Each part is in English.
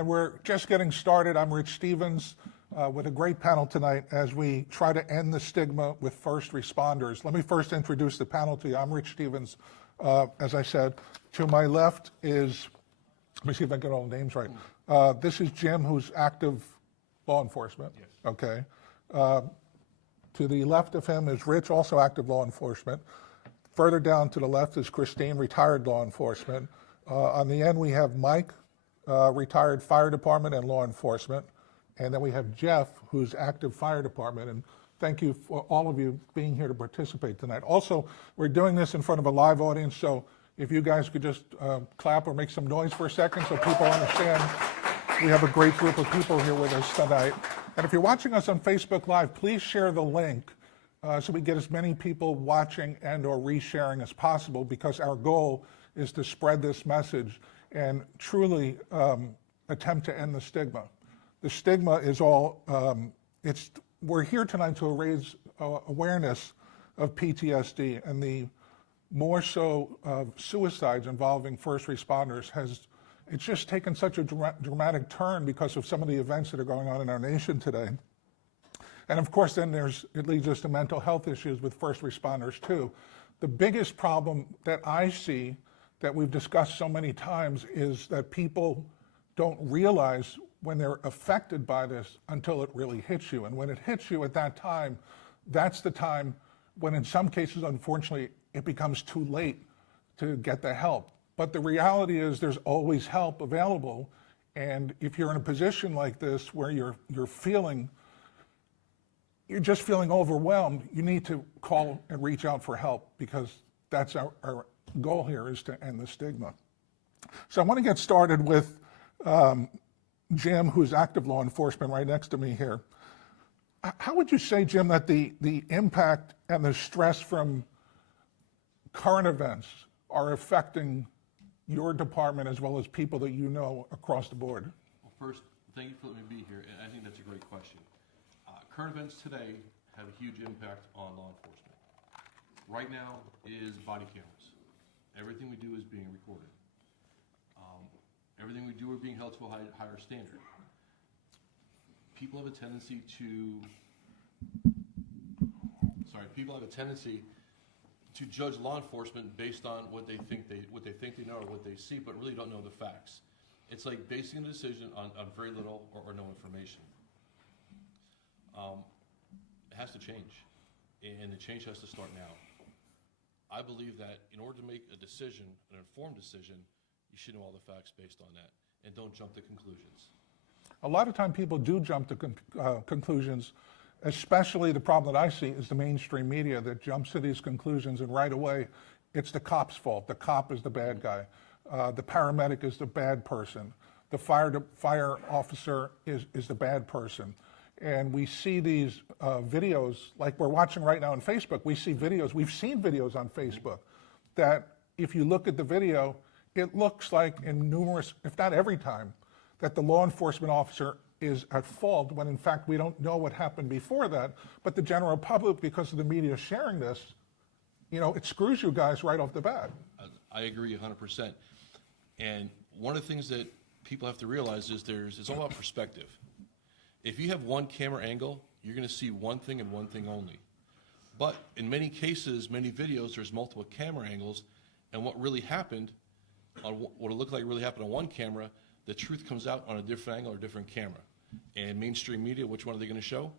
And we're just getting started. I'm Rich Stevens with a great panel tonight as we try to end the stigma with first responders. Let me first introduce the panel to you. I'm Rich Stevens, as I said. To my left is, let me see if I get all the names right. This is Jim, who's active law enforcement. Yes. Okay. To the left of him is Rich, also active law enforcement. Further down to the left is Christine, retired law enforcement. On the end, we have Mike, retired fire department and law enforcement. And then we have Jeff, who's active fire department. And thank you for all of you being here to participate tonight. Also, we're doing this in front of a live audience, so if you guys could just clap or make some noise for a second so people understand we have a great group of people here with us tonight. And if you're watching us on Facebook Live, please share the link so we get as many people watching and or resharing as possible, because our goal is to spread this message and truly attempt to end the stigma. The stigma is all, we're here tonight to raise awareness of PTSD, and the more so of suicides involving first responders it's just taken such a dramatic turn because of some of the events that are going on in our nation today. And of course, then it leads us to mental health issues with first responders too. The biggest problem that I see that we've discussed so many times is that people don't realize when they're affected by this until it really hits you. And when it hits you at that time, that's the time when in some cases, unfortunately, it becomes too late to get the help. But the reality is there's always help available. And if you're in a position like this where you're just feeling overwhelmed, you need to call and reach out for help, because that's our goal here, is to end the stigma. So I want to get started with Jim, who's active law enforcement, right next to me here. How would you say, Jim, that the impact and the stress from current events are affecting your department as well as people that you know across the board? Well, first, thank you for letting me be here, and I think that's a great question. Current events today have a huge impact on law enforcement. Right now is body cameras. Everything we do is being recorded. Everything we do are being held to a higher standard. People have a tendency to judge law enforcement based on what they think they know or what they see, but really don't know the facts. It's like basing a decision on very little or no information. It has to change, and the change has to start now. I believe that in order to make a decision, an informed decision, you should know all the facts based on that, and don't jump to conclusions. A lot of time people do jump to conclusions, especially the problem that I see is the mainstream media that jumps to these conclusions, and right away it's the cop's fault. The cop is the bad guy. The paramedic is the bad person. The fire officer is the bad person. And we see these videos, like we're watching right now on Facebook. We've seen videos on Facebook that if you look at the video, it looks like in numerous, if not every time, that the law enforcement officer is at fault, when in fact we don't know what happened before that. But the general public, because of the media sharing this, it screws you guys right off the bat. I agree 100%. And one of the things that people have to realize is it's all about perspective. If you have one camera angle, you're going to see one thing and one thing only. But in many cases, many videos, there's multiple camera angles, and what really happened, what it looked like really happened on one camera, the truth comes out on a different angle or different camera. And mainstream media, which one are they going to show?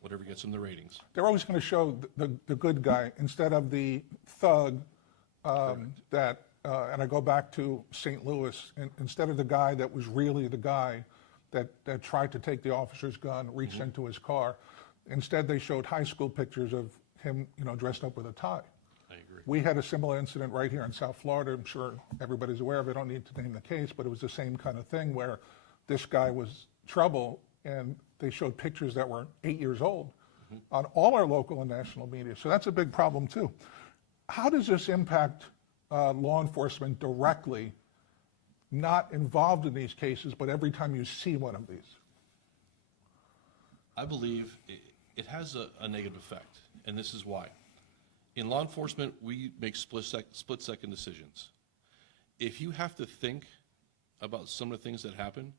Whatever gets them the ratings. They're always going to show the good guy instead of the thug that, and I go back to St. Louis, instead of the guy that was really the guy that tried to take the officer's gun, reached into his car. Instead, they showed high school pictures of him, dressed up with a tie. I agree. We had a similar incident right here in South Florida. I'm sure everybody's aware of it. I don't need to name the case, but it was the same kind of thing where this guy was trouble, and they showed pictures that were 8 years old on all our local and national media. So that's a big problem too. How does this impact law enforcement directly, not involved in these cases, but every time you see one of these? I believe it has a negative effect, and this is why. In law enforcement, we make split-second decisions. If you have to think about some of the things that happen,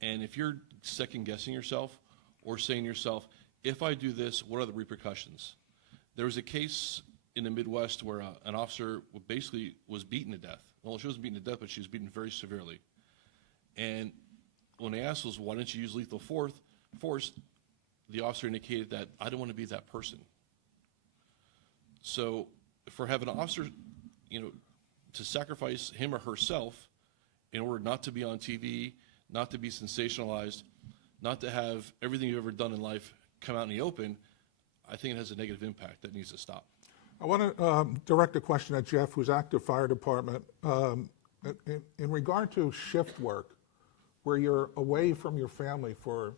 And if you're second guessing yourself or saying to yourself, if I do this, what are the repercussions? There was a case in the Midwest where an officer basically was beaten to death. Well, she wasn't beaten to death, but she was beaten very severely. And when they asked us, why didn't you use lethal force, the officer indicated that I don't want to be that person. So for having an officer, to sacrifice him or herself in order not to be on TV, not to be sensationalized, not to have everything you've ever done in life come out in the open, I think it has a negative impact that needs to stop. I want to direct a question at Jeff, who's active fire department. In regard to shift work, where you're away from your family for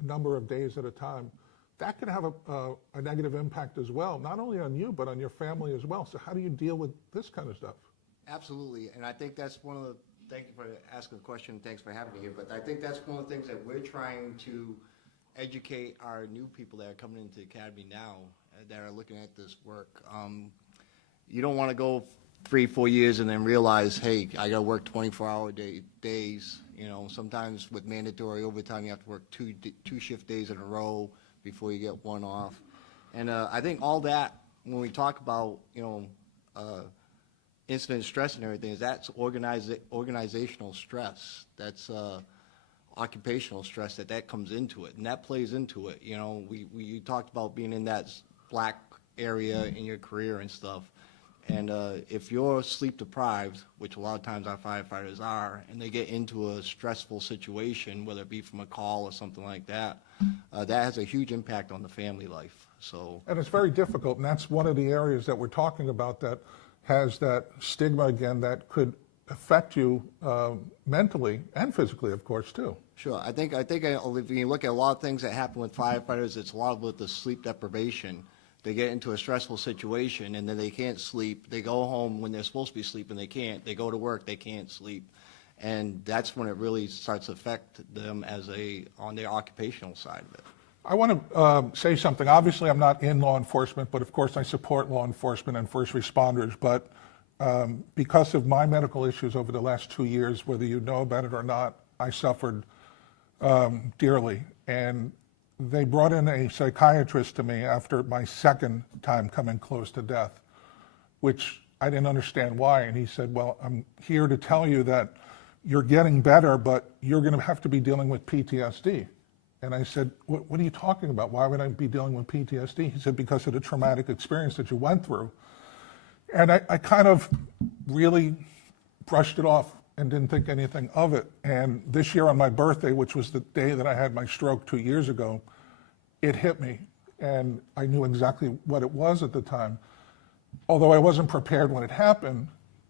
a number of days at a time, that could have a negative impact as well, not only on you, but on your family as well. So how do you deal with this kind of stuff? Absolutely, and I think that's one of the, thank you for asking the question, thanks for having me here, but I think that's one of the things that we're trying to educate our new people that are coming into the academy now, that are looking at this work. You don't want to go 3-4 years and then realize, hey, I got to work 24-hour days. Sometimes with mandatory overtime, you have to work two shift days in a row before you get one off. And I think all that, when we talk about, incident stress and everything, is that's organizational stress. That's occupational stress that comes into it, and that plays into it. You talked about being in that black area in your career and stuff. And if you're sleep deprived, which a lot of times our firefighters are, and they get into a stressful situation, whether it be from a call or something like that, that has a huge impact on the family life. So, And it's very difficult, and that's one of the areas that we're talking about that has that stigma again that could affect you mentally and physically, of course, too. sure. I think if you look at a lot of things that happen with firefighters, it's a lot with the sleep deprivation. They get into a stressful situation and then they can't sleep. They go home when they're supposed to be sleeping, they can't. They go to work, they can't sleep. And that's when it really starts to affect them on their occupational side of it. I want to say something. Obviously, I'm not in law enforcement, but of course I support law enforcement and first responders. But because of my medical issues over the last 2 years, whether you know about it or not, I suffered dearly. And they brought in a psychiatrist to me after my second time coming close to death, which I didn't understand why. And he said, well, I'm here to tell you that you're getting better, but you're going to have to be dealing with PTSD. And I said, what are you talking about? Why would I be dealing with PTSD? He said, because of the traumatic experience that you went through. And I kind of really brushed it off and didn't think anything of it. And this year on my birthday, which was the day that I had my stroke 2 years ago, it hit me. And I knew exactly what it was at the time. Although I wasn't prepared when it happened,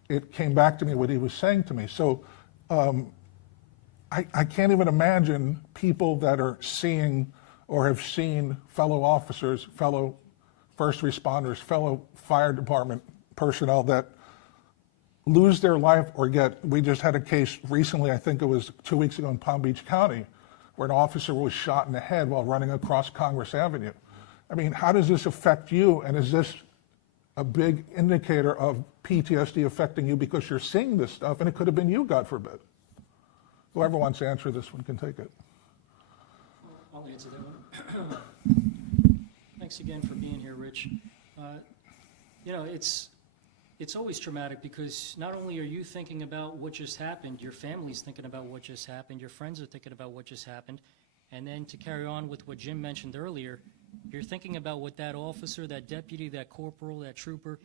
it came back to me what he was saying to me. So I can't even imagine people that are seeing or have seen fellow officers, fellow first responders, fellow fire department personnel that lose their life or we just had a case recently, I think it was 2 weeks ago in Palm Beach County, where an officer was shot in the head while running across Congress Avenue. I mean, how does this affect you? And is this a big indicator of PTSD affecting you because you're seeing this stuff, and it could have been you, God forbid? Whoever wants to answer this one can take it. I'll answer that one. Thanks again for being here, Rich. It's always traumatic because not only are you thinking about what just happened, your family's thinking about what just happened, your friends are thinking about what just happened, and then to carry on with what Jim mentioned earlier, you're thinking about what that officer, that deputy, that corporal, that trooper,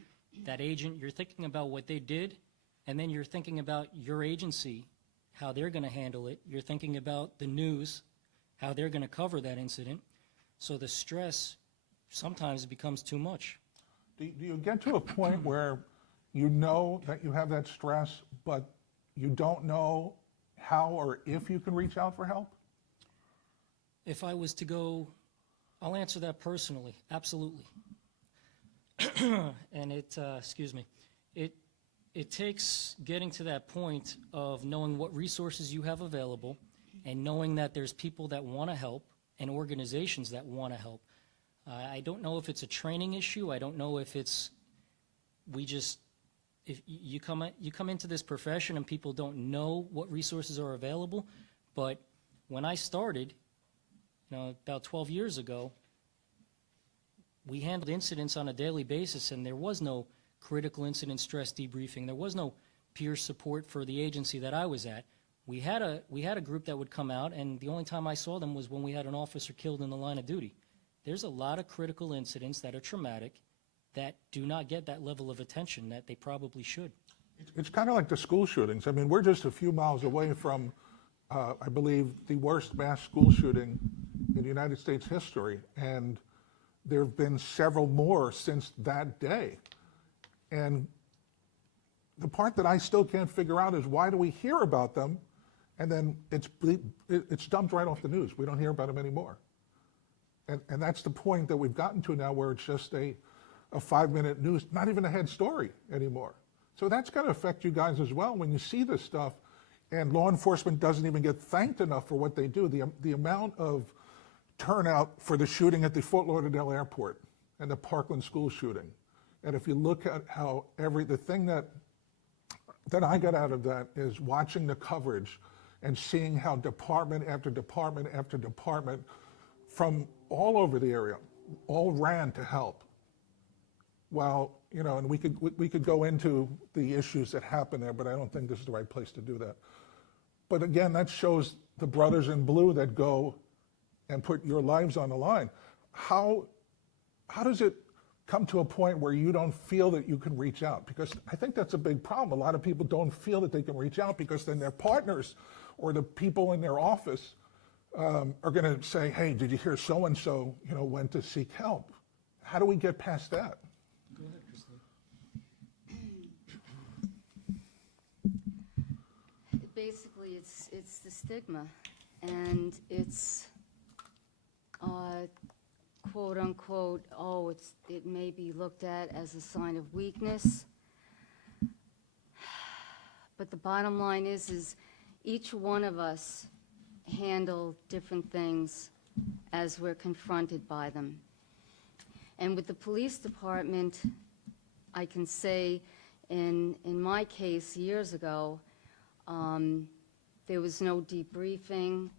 that agent, you're thinking about what they did, and then you're thinking about your agency, how they're going to handle it. You're thinking about the news, how they're going to cover that incident. So the stress sometimes becomes too much. Do you get to a point where you know that you have that stress, but you don't know how or if you can reach out for help? If I was to go, I'll answer that personally, absolutely. And it takes getting to that point of knowing what resources you have available and knowing that there's people that want to help and organizations that want to help. I don't know if it's a training issue. I don't know if it's, if you come into this profession and people don't know what resources are available, but when I started, about 12 years ago, we handled incidents on a daily basis, and there was no critical incident stress debriefing. There was no peer support for the agency that I was at. We had a group that would come out, and the only time I saw them was when we had an officer killed in the line of duty. There's a lot of critical incidents that are traumatic that do not get that level of attention that they probably should. It's kind of like the school shootings. I mean, we're just a few miles away from, I believe, the worst mass school shooting in United States history, and there have been several more since that day. And the part that I still can't figure out is, why do we hear about them and then it's dumped right off the news? We don't hear about them anymore. And that's the point that we've gotten to now, where it's just a 5-minute news, not even a head story anymore. So that's got to affect you guys as well when you see this stuff, and law enforcement doesn't even get thanked enough for what they do. The amount of turnout for the shooting at the Fort Lauderdale airport and the Parkland school shooting. And if you look at how the thing that I got out of that is watching the coverage and seeing how department after department after department from all over the area all ran to help. Well, and we could go into the issues that happen there, but I don't think this is the right place to do that. But again, that shows the brothers in blue that go and put your lives on the line. How does it come to a point where you don't feel that you can reach out? Because I think that's a big problem. A lot of people don't feel that they can reach out, because then their partners or the people in their office are going to say, hey, did you hear so-and-so, went to seek help? How do we get past that? Go ahead, Christine. Basically, it's the stigma, and it's quote unquote, it may be looked at as a sign of weakness. But the bottom line is each one of us handle different things as we're confronted by them. And with the police department, I can say in my case years ago, there was no debriefing.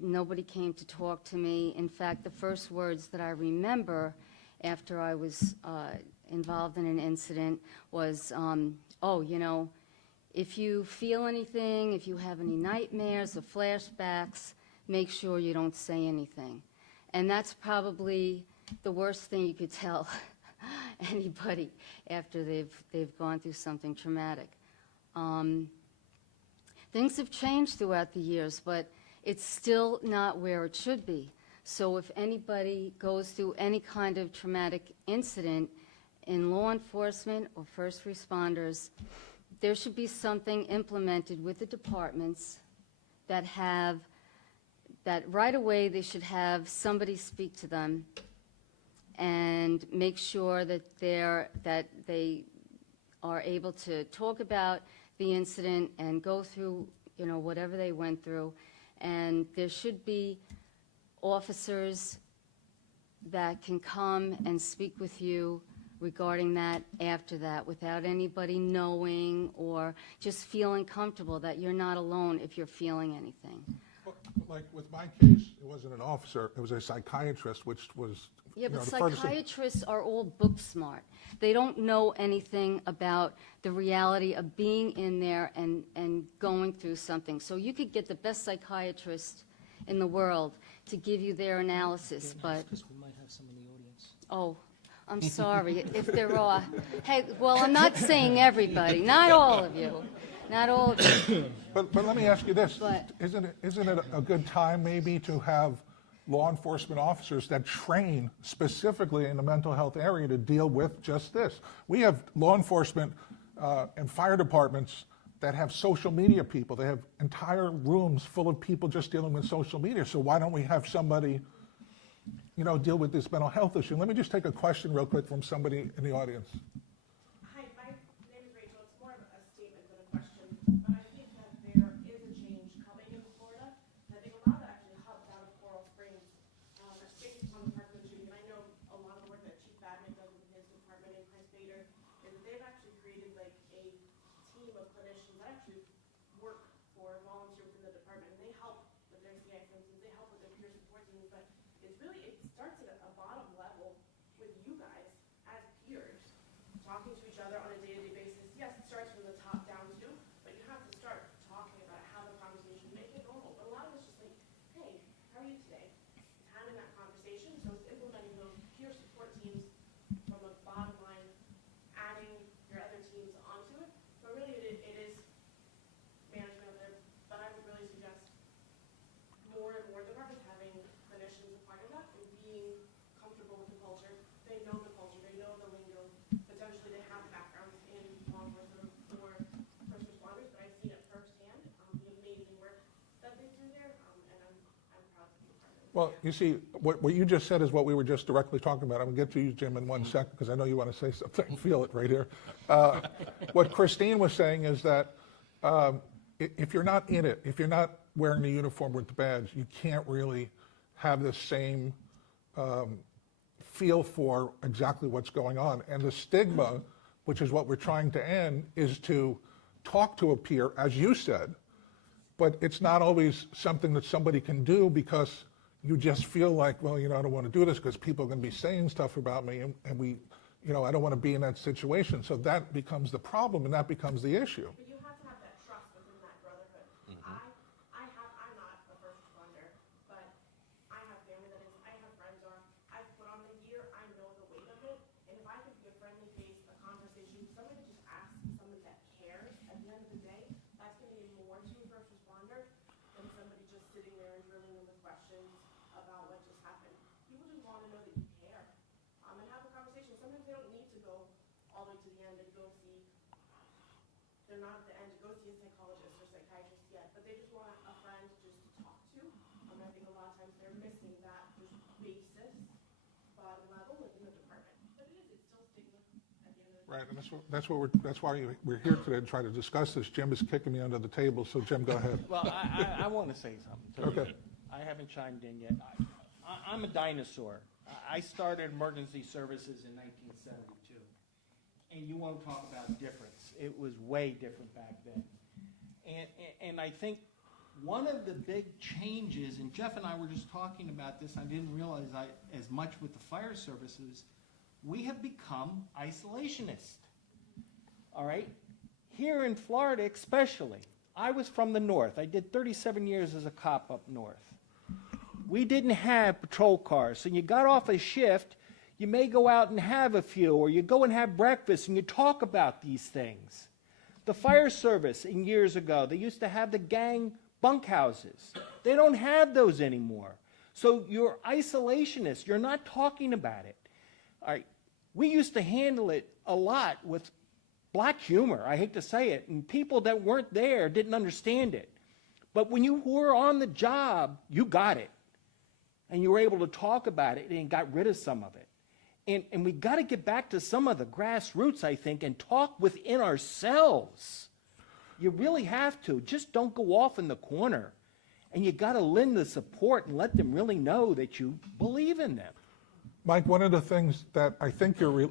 Nobody came to talk to me. In fact, the first words that I remember after I was involved in an incident was, if you feel anything, if you have any nightmares or flashbacks, make sure you don't say anything. And that's probably the worst thing you could tell anybody after they've gone through something traumatic. Things have changed throughout the years, but it's still not where it should be. So if anybody goes through any kind of traumatic incident in law enforcement or first responders, there should be something implemented with the departments that right away they should have somebody speak to them and make sure that they are able to talk about the incident and go through, whatever they went through. And there should be officers that can come and speak with you regarding that after that, without anybody knowing or just feeling comfortable that you're not alone if you're feeling anything. Like with my case, it wasn't an officer, it was a psychiatrist, which was, Yeah, but the furthest thing. psychiatrists are all book smart. They don't know anything about the reality of being in there and going through something. So you could get the best psychiatrist in the world to give you their analysis, but, Because we might have some in the audience. oh, I'm sorry if there are. Hey, well, I'm not saying everybody, not all of you, not all of you. But let me ask you this, But- isn't it a good time maybe to have law enforcement officers that train specifically in the mental health area to deal with just this? We have law enforcement and fire departments that have social media people. They have entire rooms full of people just dealing with social media. So why don't we have somebody, deal with this mental health issue? Let me just take a question real quick from somebody in the audience. Hi, my name is Rachel. It's more of a statement than a question, but I think that there is a change coming in Florida. And I think a lot of it actually hubs out of Coral Springs, based on the Parkland shooting. And I know a lot of the work that Chief Badman does with his department and Chris Bader is they've actually created like a team of clinicians that actually work for volunteer within the department, and they help things, but it's really, it starts at a bottom level with you guys as peers, talking to each other on a day-to-day basis. Yes, it starts from the top down too, but you have to start talking about it, have a conversation, make it normal. But a lot of it's just like, hey, how are you today? It's having that conversation, so it's implementing those peer support teams from a bottom line, adding your other teams onto it. But really, it is management of it, but I would really suggest more and more departments having clinicians a part of that and being comfortable with the culture. They know the culture, they know the lingo. Potentially they have backgrounds in law enforcement or first responders, but I've seen it firsthand, the amazing work that they do there, and I'm proud to be a part of it. Well, you see, what you just said is what we were just directly talking about. I'm going to get to you, Jim, in 1 second, because I know you want to say something. Feel it right here. What Christine was saying is that if you're not in it, if you're not wearing the uniform with the badge, you can't really have the same feel for exactly what's going on. And the stigma, which is what we're trying to end, is to talk to a peer, as you said, but it's not always something that somebody can do because you just feel like, well, I don't want to do this because people are going to be saying stuff about me, and I don't want to be in that situation. So that becomes the problem, and that becomes the issue. But you have to have that trust within that brotherhood. I'm not a first responder, but I have family that is, I have friends are, I've put on the gear, I know the weight of it, and if I could be a friendly face, a conversation, somebody that just asks someone that cares, at the end of the day, that's gonna mean more to a first responder than somebody just sitting there and drilling them with questions about what just happened. People just wanna know that you care, and have a conversation. Sometimes they don't need to go all the way to the end and go see, they're not at the end to go see a psychologist or psychiatrist yet, but they just want a friend just to talk to. I think a lot of times they're missing that just basis bottom level within the department. But it's still stigma at the end of the day. Right, and that's why we're here today to try to discuss this. Jim is kicking me under the table, so Jim, go ahead. Well, I want to say something. too. Okay. I haven't chimed in yet. I'm a dinosaur. I started emergency services in 1972. And you want to talk about difference. It was way different back then. And I think one of the big changes, and Jeff and I were just talking about this, I didn't realize as much with the fire services, we have become isolationists. All right? Here in Florida especially, I was from the north. I did 37 years as a cop up north. We didn't have patrol cars, so you got off a shift, you may go out and have a few, or you go and have breakfast and you talk about these things. The fire service years ago, they used to have the gang bunkhouses. They don't have those anymore. So you're isolationist. You're not talking about it. All right. We used to handle it a lot with black humor, I hate to say it, and people that weren't there didn't understand it. But when you were on the job, you got it. And you were able to talk about it and got rid of some of it. And we got to get back to some of the grassroots, I think, and talk within ourselves. You really have to. Just don't go off in the corner. And you got to lend the support and let them really know that you believe in them. Mike, one of the things that I think you're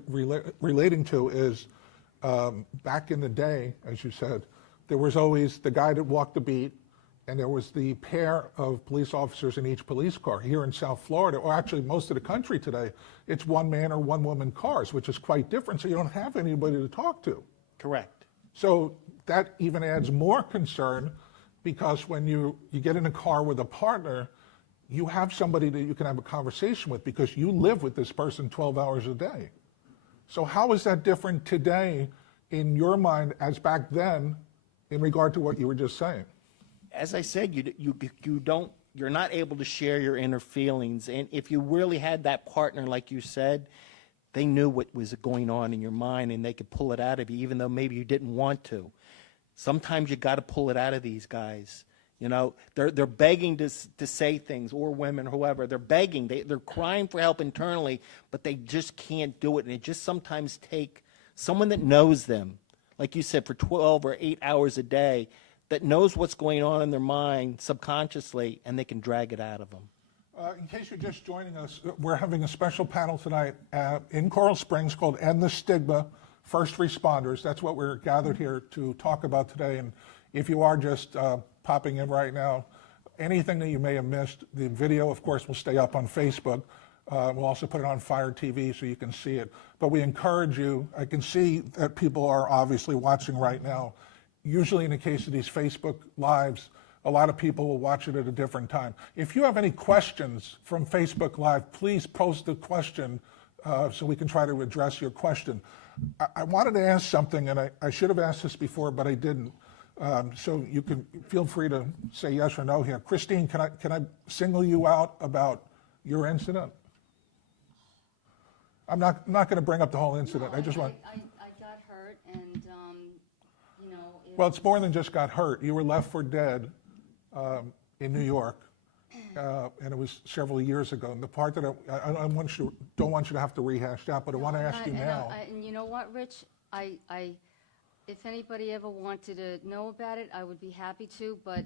relating to is back in the day, as you said, there was always the guy that walked the beat, and there was the pair of police officers in each police car. Here in South Florida, or actually most of the country today, it's one man or one woman cars, which is quite different, so you don't have anybody to talk to. Correct. So that even adds more concern, because when you get in a car with a partner, you have somebody that you can have a conversation with because you live with this person 12 hours a day. So how is that different today in your mind as back then in regard to what you were just saying? As I said, you're not able to share your inner feelings. And if you really had that partner, like you said, they knew what was going on in your mind and they could pull it out of you, even though maybe you didn't want to. Sometimes you got to pull it out of these guys. They're begging to say things, or women, or whoever. They're begging. They're crying for help internally, but they just can't do it. And it just sometimes take someone that knows them, like you said, for 12 or 8 hours a day, that knows what's going on in their mind subconsciously, and they can drag it out of them. In case you're just joining us, we're having a special panel tonight in Coral Springs called End the Stigma, First Responders. That's what we're gathered here to talk about today. And if you are just popping in right now, anything that you may have missed. The video, of course, will stay up on Facebook. We'll also put it on Fire TV so you can see it. But we encourage you, I can see that people are obviously watching right now. Usually in the case of these Facebook Lives, a lot of people will watch it at a different time. If you have any questions from Facebook Live, please post a question so we can try to address your question. I wanted to ask something, and I should have asked this before, but I didn't. So you can feel free to say yes or no here. Christine, can I single you out about your incident? I'm not going to bring up the whole incident. No, I just want. I got hurt, and, you know. Well, it's more than just got hurt. You were left for dead in New York, and it was several years ago. And the part that I don't want you to have to rehash that, but I want to ask you now. And you know what, Rich? If anybody ever wanted to know about it, I would be happy to, but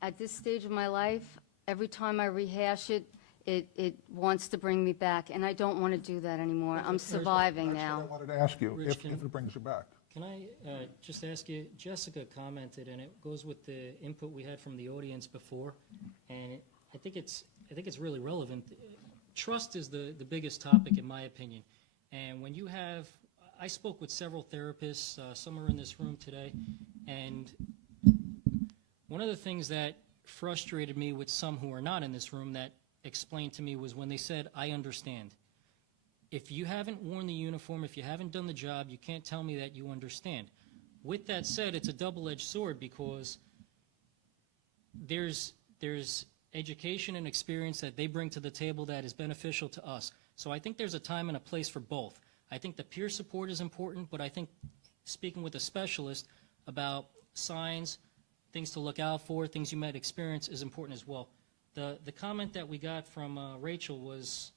at this stage of my life, every time I rehash it, it wants to bring me back, and I don't want to do that anymore. I'm surviving now. That's what I wanted to ask you, Rich, if it brings you back. Can I just ask you, Jessica commented, and it goes with the input we had from the audience before, and I think it's really relevant. Trust is the biggest topic, in my opinion. And when you have, I spoke with several therapists, some are in this room today, and one of the things that frustrated me with some who are not in this room that explained to me was when they said, I understand. If you haven't worn the uniform, if you haven't done the job, you can't tell me that you understand. With that said, it's a double-edged sword because there's education and experience that they bring to the table that is beneficial to us. So I think there's a time and a place for both. I think the peer support is important, but I think speaking with a specialist about signs, things to look out for, things you might experience is important as well. The comment that we got from Rachel was,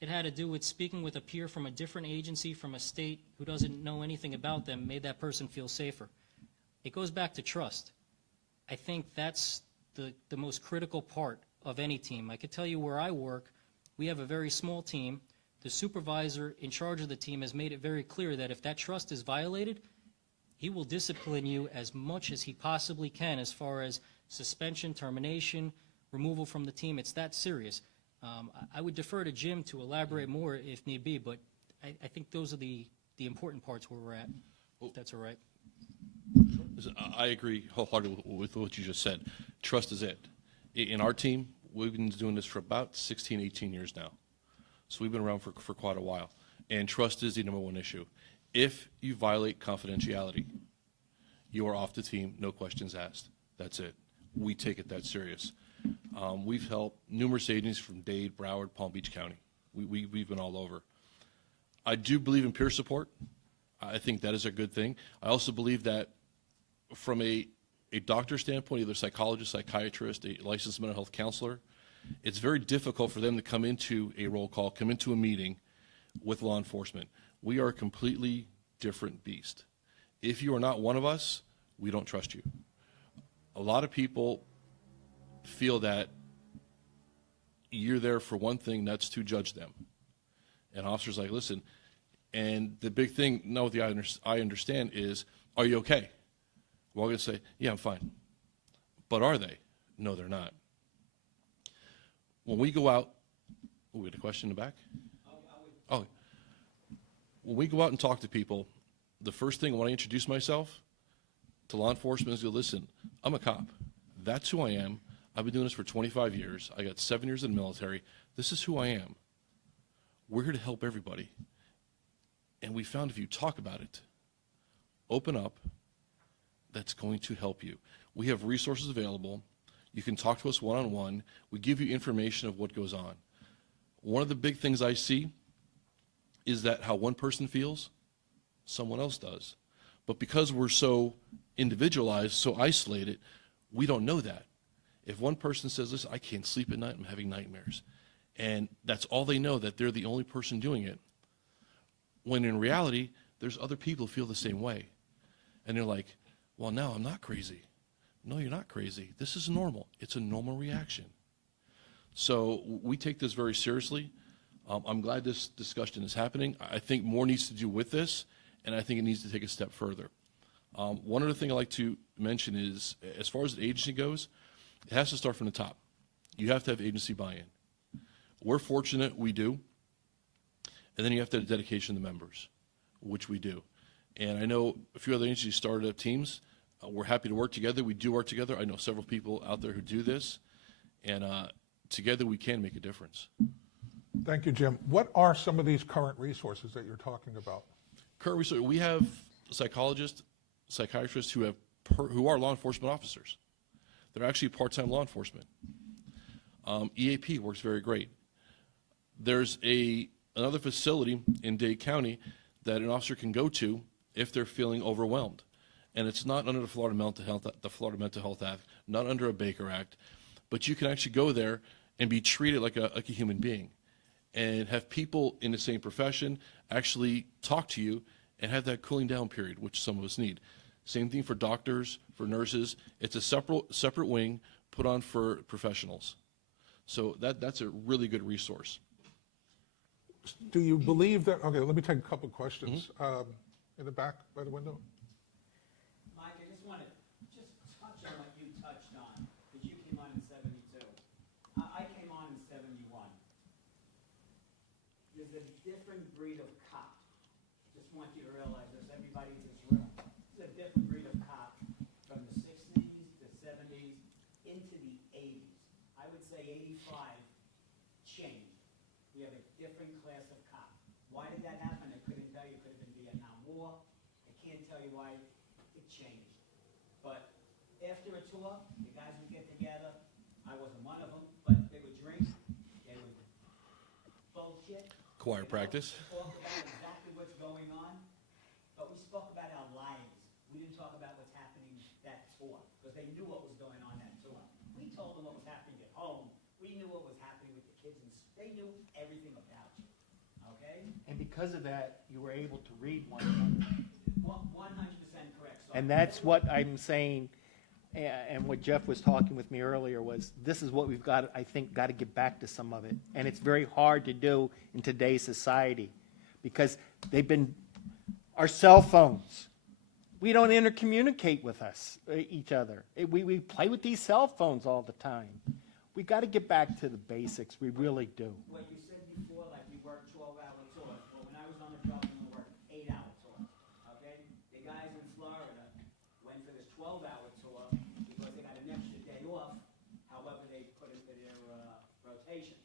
it had to do with speaking with a peer from a different agency, from a state who doesn't know anything about them, made that person feel safer. It goes back to trust. I think that's the most critical part of any team. I could tell you where I work, we have a very small team. The supervisor in charge of the team has made it very clear that if that trust is violated, he will discipline you as much as he possibly can as far as suspension, termination, removal from the team. It's that serious. I would defer to Jim to elaborate more if need be, but I think those are the important parts where we're at, if that's all right. Listen, I agree wholeheartedly with what you just said. Trust is it. In our team, we've been doing this for about 16, 18 years now. So we've been around for quite a while. And trust is the number one issue. If you violate confidentiality, you are off the team, no questions asked. That's it. We take it that serious. We've helped numerous agencies from Dade, Broward, Palm Beach County. We've been all over. I do believe in peer support. I think that is a good thing. I also believe that from a doctor standpoint, either psychologist, psychiatrist, a licensed mental health counselor, it's very difficult for them to come into a roll call, come into a meeting with law enforcement. We are a completely different beast. If you are not one of us, we don't trust you. A lot of people feel that you're there for one thing, that's to judge them. And officers like, listen, and the big thing, no, I understand is, are you okay? We're all going to say, yeah, I'm fine. But are they? No, they're not. When we go out, we had a question in the back? Oh. When we go out and talk to people, the first thing when I introduce myself to law enforcement is go, listen, I'm a cop. That's who I am. I've been doing this for 25 years. I got 7 years in the military. This is who I am. We're here to help everybody. And we found if you talk about it, open up, that's going to help you. We have resources available. You can talk to us one-on-one. We give you information of what goes on. One of the big things I see is that how one person feels, someone else does. But because we're so individualized, so isolated, we don't know that. If one person says, listen, I can't sleep at night, I'm having nightmares, and that's all they know, that they're the only person doing it, when in reality, there's other people who feel the same way. And they're like, well, no, I'm not crazy. No, you're not crazy. This is normal. It's a normal reaction. So we take this very seriously. I'm glad this discussion is happening. I think more needs to do with this, and I think it needs to take a step further. One other thing I'd like to mention is, as far as the agency goes, It has to start from the top. You have to have agency buy-in. We're fortunate we do. And then you have to have dedication to members, which we do. And I know a few other agencies started up teams. We're happy to work together. We do work together. I know several people out there who do this. And together we can make a difference. Thank you, Jim. What are some of these current resources that you're talking about? Current research, we have psychologists, psychiatrists who are law enforcement officers. They're actually part-time law enforcement. EAP works very great. There's another facility in Dade County that an officer can go to if they're feeling overwhelmed. And it's not under the Florida Mental Health Act, not under a Baker Act, but you can actually go there and be treated like a human being and have people in the same profession actually talk to you and have that cooling down period, which some of us need. Same thing for doctors, for nurses. It's a separate wing put on for professionals. So that's a really good resource. Do you believe that, okay, let me take a couple of questions. In the back by the window. Mike, I just want to touch on what you touched on, because you came on in 72. I came on in 71. There's a different breed of cop. Just want you to realize this, everybody in this room. There's a different breed of cop from the 60s, the 70s, into the 80s. I would say 85 changed. We have a different class of cop. Why did that happen? I couldn't tell you. It could have been Vietnam War. I can't tell you why it changed. But after a tour, the guys would get together. I wasn't one of them, but they would drink. They would bullshit. Choir practice. Talk about exactly what's going on. But we spoke about our lives. We didn't talk about what's happening that tour, because they knew what was going on that tour. We told them what was happening at home. We knew what was happening with the kids, and they knew everything about you. Okay? And because of that, you were able to read one another. 100% correct. So And that's what I'm saying, and what Jeff was talking with me earlier was, this is what we've got, I think, got to get back to some of it. And it's very hard to do in today's society, because they've been, our cell phones, we don't intercommunicate with each other. We play with these cell phones all the time. We got to get back to the basics, we really do. what you said before, like you work 12-hour tours. Well, when I was on the job, I worked 8-hour tours. Okay? The guys in Florida went for this 12-hour tour because they got an extra day off. However, they put into their rotation.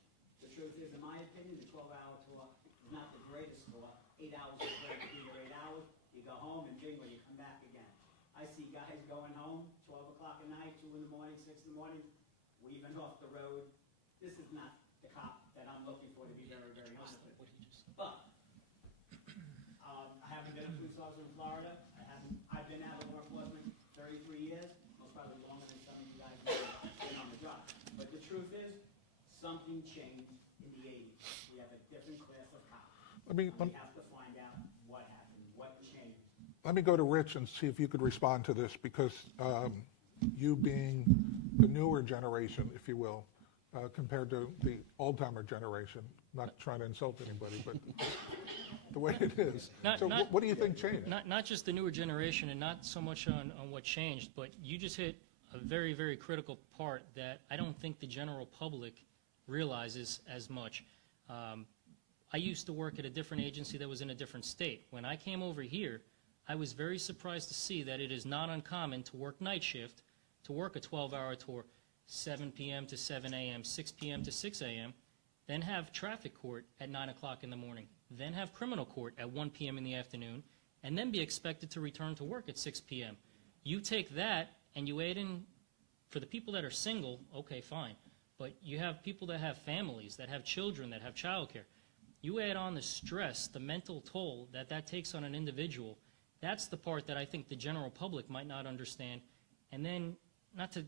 The truth is, in my opinion, the 12-hour tour is not the greatest tour. 8 hours is great. You do 8 hours, you go home, and bingo, you come back again. I see guys going home 12 o'clock at night, 2 in the morning, 6 in the morning, weaving off the road. This is not the cop that I'm looking for, to be very, very honest with you. But I haven't been a police officer in Florida. I've been out of law enforcement 33 years, most probably longer than some of you guys have been on the job. But the truth is, something changed in the 80s. We have a different class of cops. Let me We have to find out what happened, what changed. Let me go to Rich and see if you could respond to this, because you being the newer generation, if you will, compared to the old-timer generation, not trying to insult anybody, but the way it is. So what do you think changed? Not just the newer generation and not so much on what changed, but you just hit a very, very critical part that I don't think the general public realizes as much. I used to work at a different agency that was in a different state. When I came over here, I was very surprised to see that it is not uncommon to work night shift, to work a 12-hour tour, 7 p.m. to 7 a.m., 6 p.m. to 6 a.m., then have traffic court at 9 o'clock in the morning, then have criminal court at 1 p.m. in the afternoon, and then be expected to return to work at 6 p.m. You take that and you add in, for the people that are single, okay, fine. But you have people that have families, that have children, that have childcare. You add on the stress, the mental toll that takes on an individual. That's the part that I think the general public might not understand. And then, not to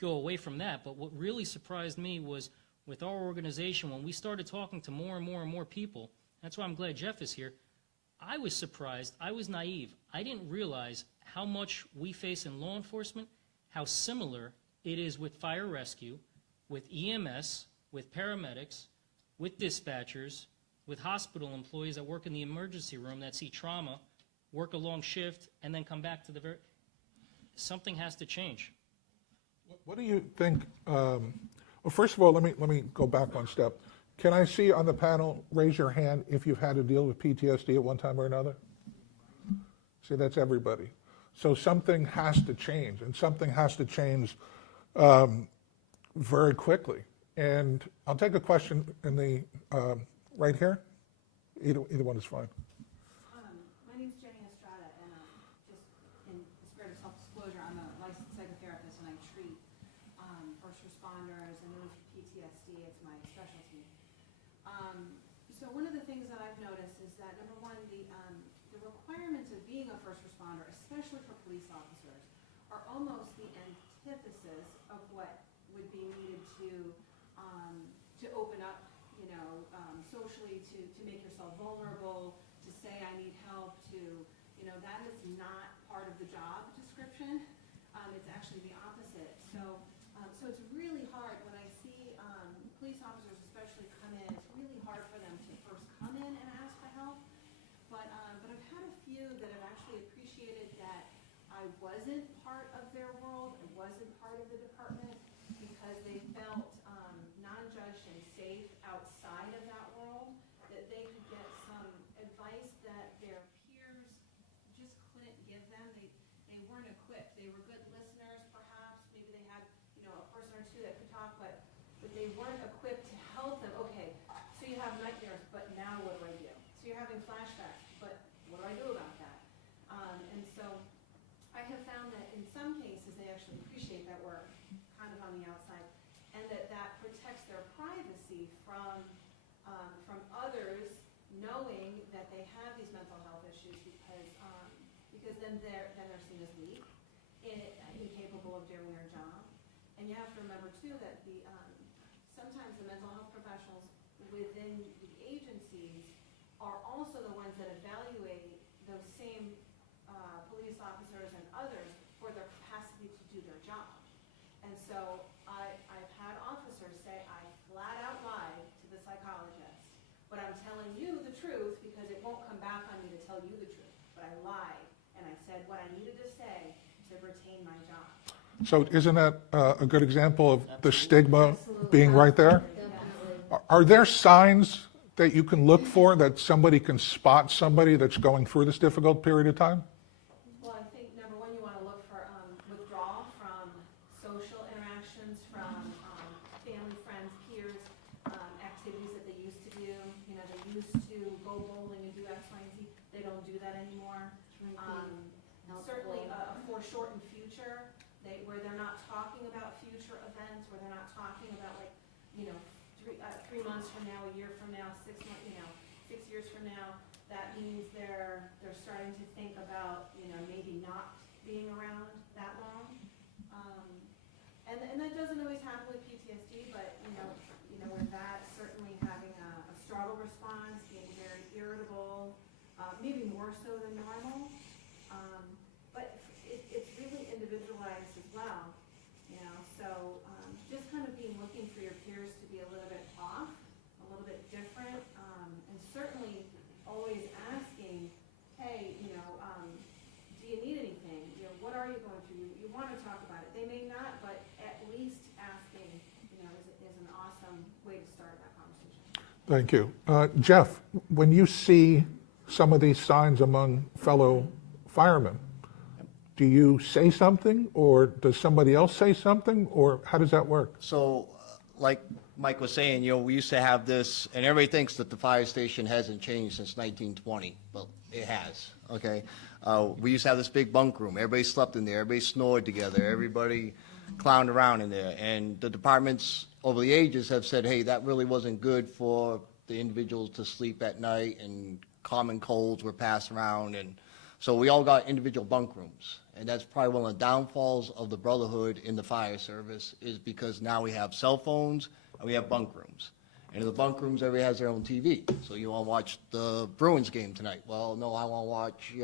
go away from that, but what really surprised me was with our organization, when we started talking to more and more and more people, that's why I'm glad Jeff is here, I was surprised, I was naive. I didn't realize how much we face in law enforcement, how similar it is with fire rescue, with EMS, with paramedics, with dispatchers, with hospital employees that work in the emergency room that see trauma, work a long shift, and then come back to the something has to change. What do you think, well, first of all, let me go back one step. Can I see on the panel, raise your hand if you've had to deal with PTSD at one time or another? See, that's everybody. So something has to change, and something has to change very quickly. And I'll take a question in the, right here. Either one is fine. My name's Jenny Estrada, and just in the spirit of self-disclosure, I'm a licensed psychotherapist, and I treat first responders and those with PTSD. It's my specialty. So one of the things that I've noticed is that, number one, the requirements of being a first responder, especially for police officers, are almost the antithesis of what would be needed to open up, socially, to make yourself vulnerable, to say I need help, that is not part of the job description. It's actually the opposite. So it's really hard when I see police officers especially come in, it's really hard for them to first come in and ask for help. But I've had a few that have actually appreciated that I wasn't part of their world, I wasn't part of the department, because they felt non-judged and safe outside of that world, that they could get some advice that their peers just couldn't give them. They weren't equipped. They were good listeners, perhaps. Maybe they had, a person or two that could talk, but they weren't equipped to help them. Okay, so you have nightmares, but now what do I do? So you're having flashbacks, but what do I do about that? And so I have found that in some cases they actually appreciate that we're kind of on the outside, and that protects their privacy from others knowing that they have these mental health issues, because then they're seen as weak, incapable of doing their job. And you have to remember too that sometimes the mental health professionals within the agencies are also the ones that evaluate those same police officers and others for their capacity to do their job. And so I've had officers say, I flat out lied to the psychologist, but I'm telling you the truth because it won't come back on me to tell you the truth. But I lied, and I said what I needed to say to retain my job. So isn't that a good example of the stigma being right there? Definitely. Are there signs that you can look for that somebody can spot somebody that's going through this difficult period of time? Well, I think number one, you want to look for withdrawal from social interactions, from family, friends, peers, activities that they used to do. They used to go bowling and do X, Y, and Z. They don't do that anymore. Certainly a foreshortened future, where they're not talking about future events, where they're not talking about 3 months from now, a year from now, 6 months, 6 years from now. That means they're starting to think about maybe not being around that long. And that doesn't always happen with PTSD, but with that, certainly having a struggle response, being very irritable, maybe more so than normal. But it's really individualized as well. So just kind of looking for your peers to be a little bit off, a little bit different, and certainly always asking, hey, do you need anything? What are you going through? You want to talk about it. They may not, but at least asking, is an awesome way to start that conversation. Thank you. Jeff, when you see some of these signs among fellow firemen, do you say something, or does somebody else say something, or how does that work? So, like Mike was saying, we used to have this, and everybody thinks that the fire station hasn't changed since 1920, but it has, okay? We used to have this big bunk room. Everybody slept in there. Everybody snored together. Everybody clowned around in there. And the departments over the ages have said, hey, that really wasn't good for the individuals to sleep at night, and common colds were passed around. And so we all got individual bunk rooms. And that's probably one of the downfalls of the brotherhood in the fire service, is because now we have cell phones and we have bunk rooms. And in the bunk rooms, everybody has their own TV. So you want to watch the Bruins game tonight? Well, no, I want to watch,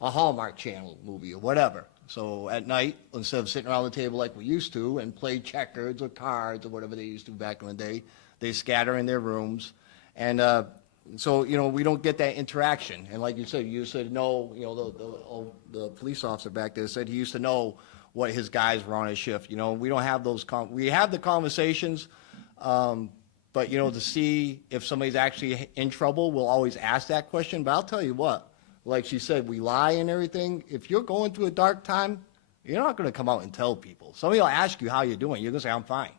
a Hallmark Channel movie or whatever. So at night, instead of sitting around the table like we used to and play checkers or cards or whatever they used to back in the day, they scatter in their rooms. And so, we don't get that interaction. And like you said no, the police officer back there said he used to know what his guys were on his shift. We don't have those, we have the conversations, but, to see if somebody's actually in trouble, we'll always ask that question. But I'll tell you what, like she said, we lie and everything. If you're going through a dark time, you're not going to come out and tell people. Somebody will ask you how you're doing. You're going to say, I'm fine.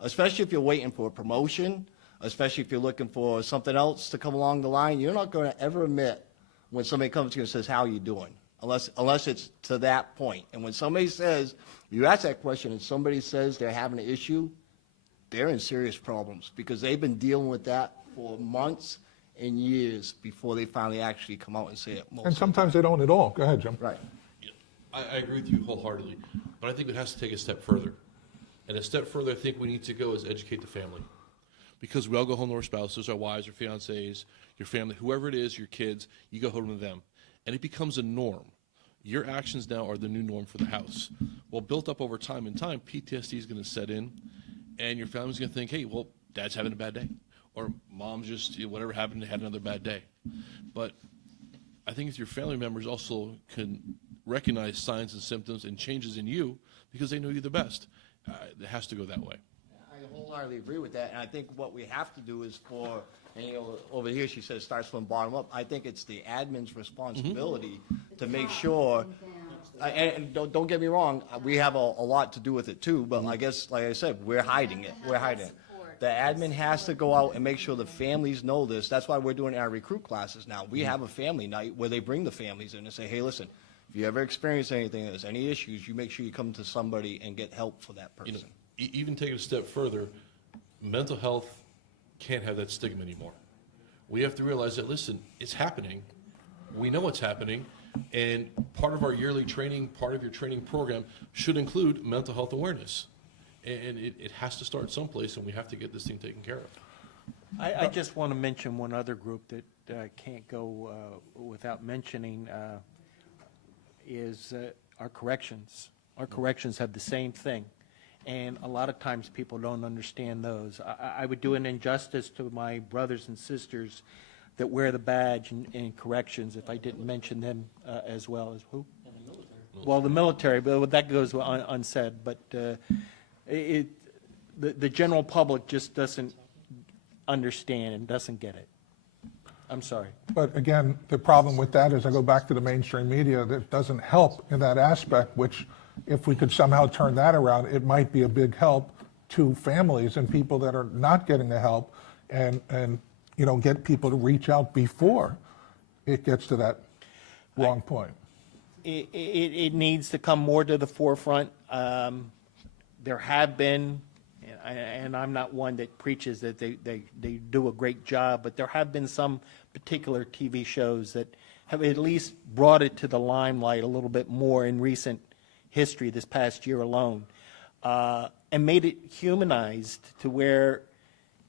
Especially if you're waiting for a promotion, especially if you're looking for something else to come along the line. You're not going to ever admit when somebody comes to you and says, how are you doing? Unless it's to that point. And when somebody says, you ask that question and somebody says they're having an issue, they're in serious problems because they've been dealing with that for months and years before they finally actually come out and say it. And sometimes they don't at all. Go ahead, Jim. Right. I agree with you wholeheartedly, but I think it has to take a step further. And a step further I think we need to go is educate the family. Because we all go home to our spouses, our wives, our fiancés, your family, whoever it is, your kids, you go home to them. And it becomes a norm. Your actions now are the new norm for the house. Well, built up over time and time, PTSD is going to set in, and your family's going to think, hey, well, dad's having a bad day. Or mom's just, whatever happened, they had another bad day. But I think if your family members also can recognize signs and symptoms and changes in you because they know you the best, it has to go that way. I wholeheartedly agree with that, and I think what we have to do is and over here she says starts from bottom up. I think it's the admin's responsibility to make sure, and don't get me wrong, we have a lot to do with it too, but I guess, like I said, we're hiding it. The admin has to go out and make sure the families know this. That's why we're doing our recruit classes now. We have a family night where they bring the families in and say, hey, listen, if you ever experience anything, there's any issues, you make sure you come to somebody and get help for that person. Even take it a step further, mental health can't have that stigma anymore. We have to realize that, listen, it's happening. We know it's happening. And part of our yearly training, part of your training program should include mental health awareness. And it has to start someplace, and we have to get this thing taken care of. I just want to mention one other group that can't go without mentioning is our corrections. Our corrections have the same thing, and a lot of times people don't understand those. I would do an injustice to my brothers and sisters that wear the badge in corrections if I didn't mention them as well as who? And the military. Well, the military, but that goes unsaid. But the general public just doesn't understand and doesn't get it. I'm sorry. But again, the problem with that is I go back to the mainstream media that doesn't help in that aspect, which if we could somehow turn that around, it might be a big help to families and people that are not getting the help and get people to reach out before it gets to that wrong point. It needs to come more to the forefront. There have been, and I'm not one that preaches that they do a great job, but there have been some particular TV shows that have at least brought it to the limelight a little bit more in recent history this past year alone, and made it humanized to where,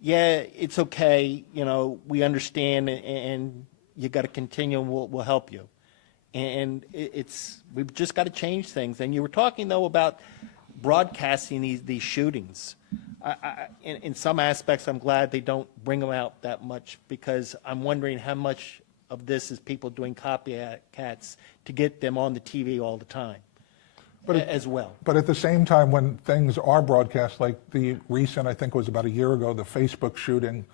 yeah, it's okay, we understand, and you got to continue, and we'll help you. And we've just got to change things. And you were talking, though, about broadcasting these shootings. In some aspects, I'm glad they don't bring them out that much, because I'm wondering how much of this is people doing copycats to get them on the TV all the time, as well. But at the same time, when things are broadcast, like the recent, I think it was about a year ago, the Facebook shooting,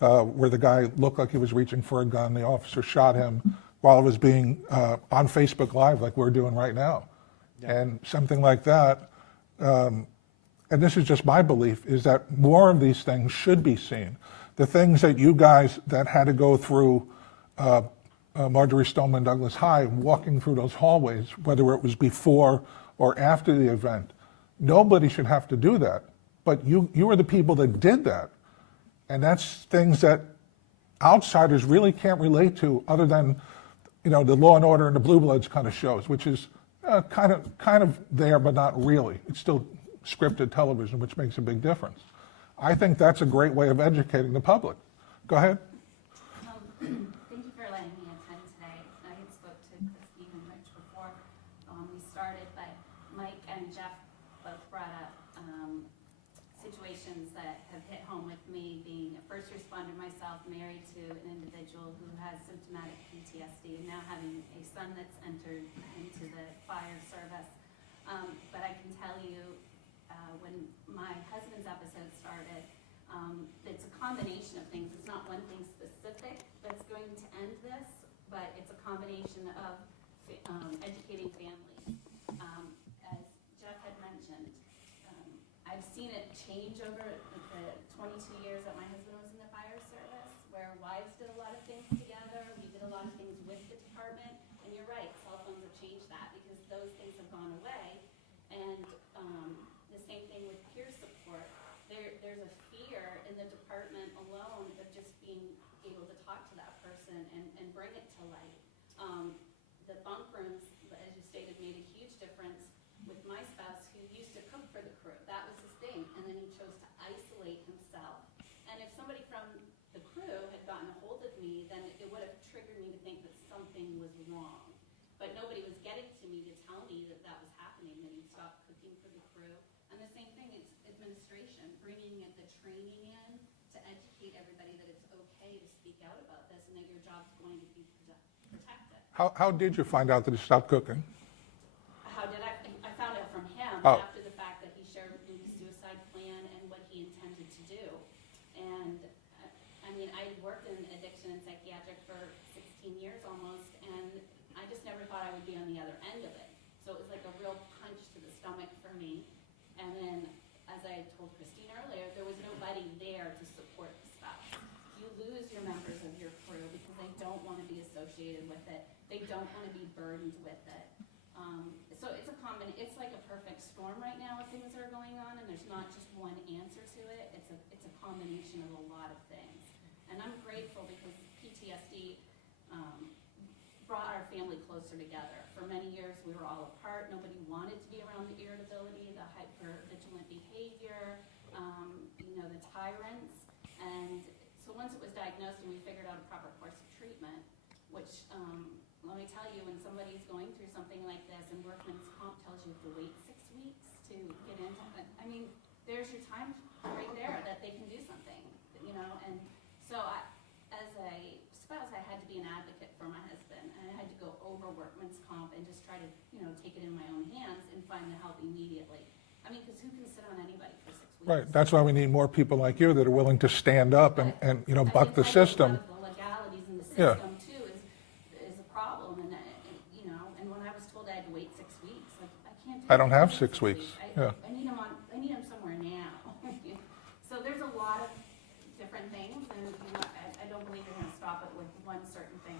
where the guy looked like he was reaching for a gun, the officer shot him while it was being on Facebook Live, like we're doing right now. Yeah. And something like that, and this is just my belief, is that more of these things should be seen. The things that you guys that had to go through Marjorie Stoneman Douglas High, walking through those hallways, whether it was before or after the event, nobody should have to do that. But you are the people that did that. And that's things that outsiders really can't relate to, other than the Law and Order and the Blue Bloods kind of shows, which is kind of there, but not really. It's still scripted television, which makes a big difference. I think that's a great way of educating the public. Go ahead. Thank you for letting me attend today. I had spoke to Christine and Rich before we started, but Mike and Jeff both brought up situations that have hit home with me, being a first responder myself, married to an individual who has symptomatic PTSD, and now having a son that's entered into the fire service. But I can tell you, when my husband's episode started, it's a combination of things. It's not one thing specific that's going to end this, but it's a combination of educating families. As Jeff had mentioned, I've seen it change over the 22 years that my husband was in the fire service, where wives did a lot of things together. We did a lot of things with the department. And you're right, cell phones have changed that because those things have gone away. And the same thing with peer support. There's a fear in the department alone of just being able to talk to that person and bring it to light. The bunk rooms, as you stated, made a huge difference with my spouse, who used to cook for the crew. That was his thing, and then he chose to isolate himself. And if somebody from the crew had gotten a hold of me, then it would have triggered me to think that something was wrong. But nobody was getting to me to tell me that that was happening, that he stopped cooking for the crew. And the same thing is administration, bringing the training in to educate everybody that it's okay to speak out about this and that your job's going to be protected. How did you find out that he stopped cooking? How did I found out from him Oh. after the fact that he shared with me his suicide plan and what he intended to do. And I mean, I worked in addiction and psychiatric for 16 years almost, and I just never thought I would be on the other end of it. So it was like a real punch to the stomach for me. And then, as I told Christine earlier, there was nobody there to support the spouse. You lose your members of your crew because they don't want to be associated with it. They don't want to be burdened with it. So it's it's like a perfect storm right now of things that are going on, and there's not just one answer to it. It's a combination of a lot of things. And I'm grateful because PTSD brought our family closer together. For many years, we were all apart. Nobody wanted to be around the irritability, the hyper-vigilant behavior, the tyrants. And so once it was diagnosed and we figured out a proper course of treatment, which, let me tell you, when somebody's going through something like this and workman's comp tells you to wait 6 weeks to get into it, I mean, there's your time right there that they can do something, and so as a spouse, I had to be an advocate for my husband, and I had to go over workman's comp and just try to, take it in my own hands and find the help immediately. I mean, because who can sit on anybody for 6 weeks? Right, that's why we need more people like you that are willing to stand up and buck the system. The legalities in the Yeah. system too is a problem, and and when I was told I had to wait 6 weeks, like I can't do. I don't have that. 6 weeks. Yeah. I need them somewhere now. So there's a lot of different things, and I don't believe you're going to stop it with one certain thing.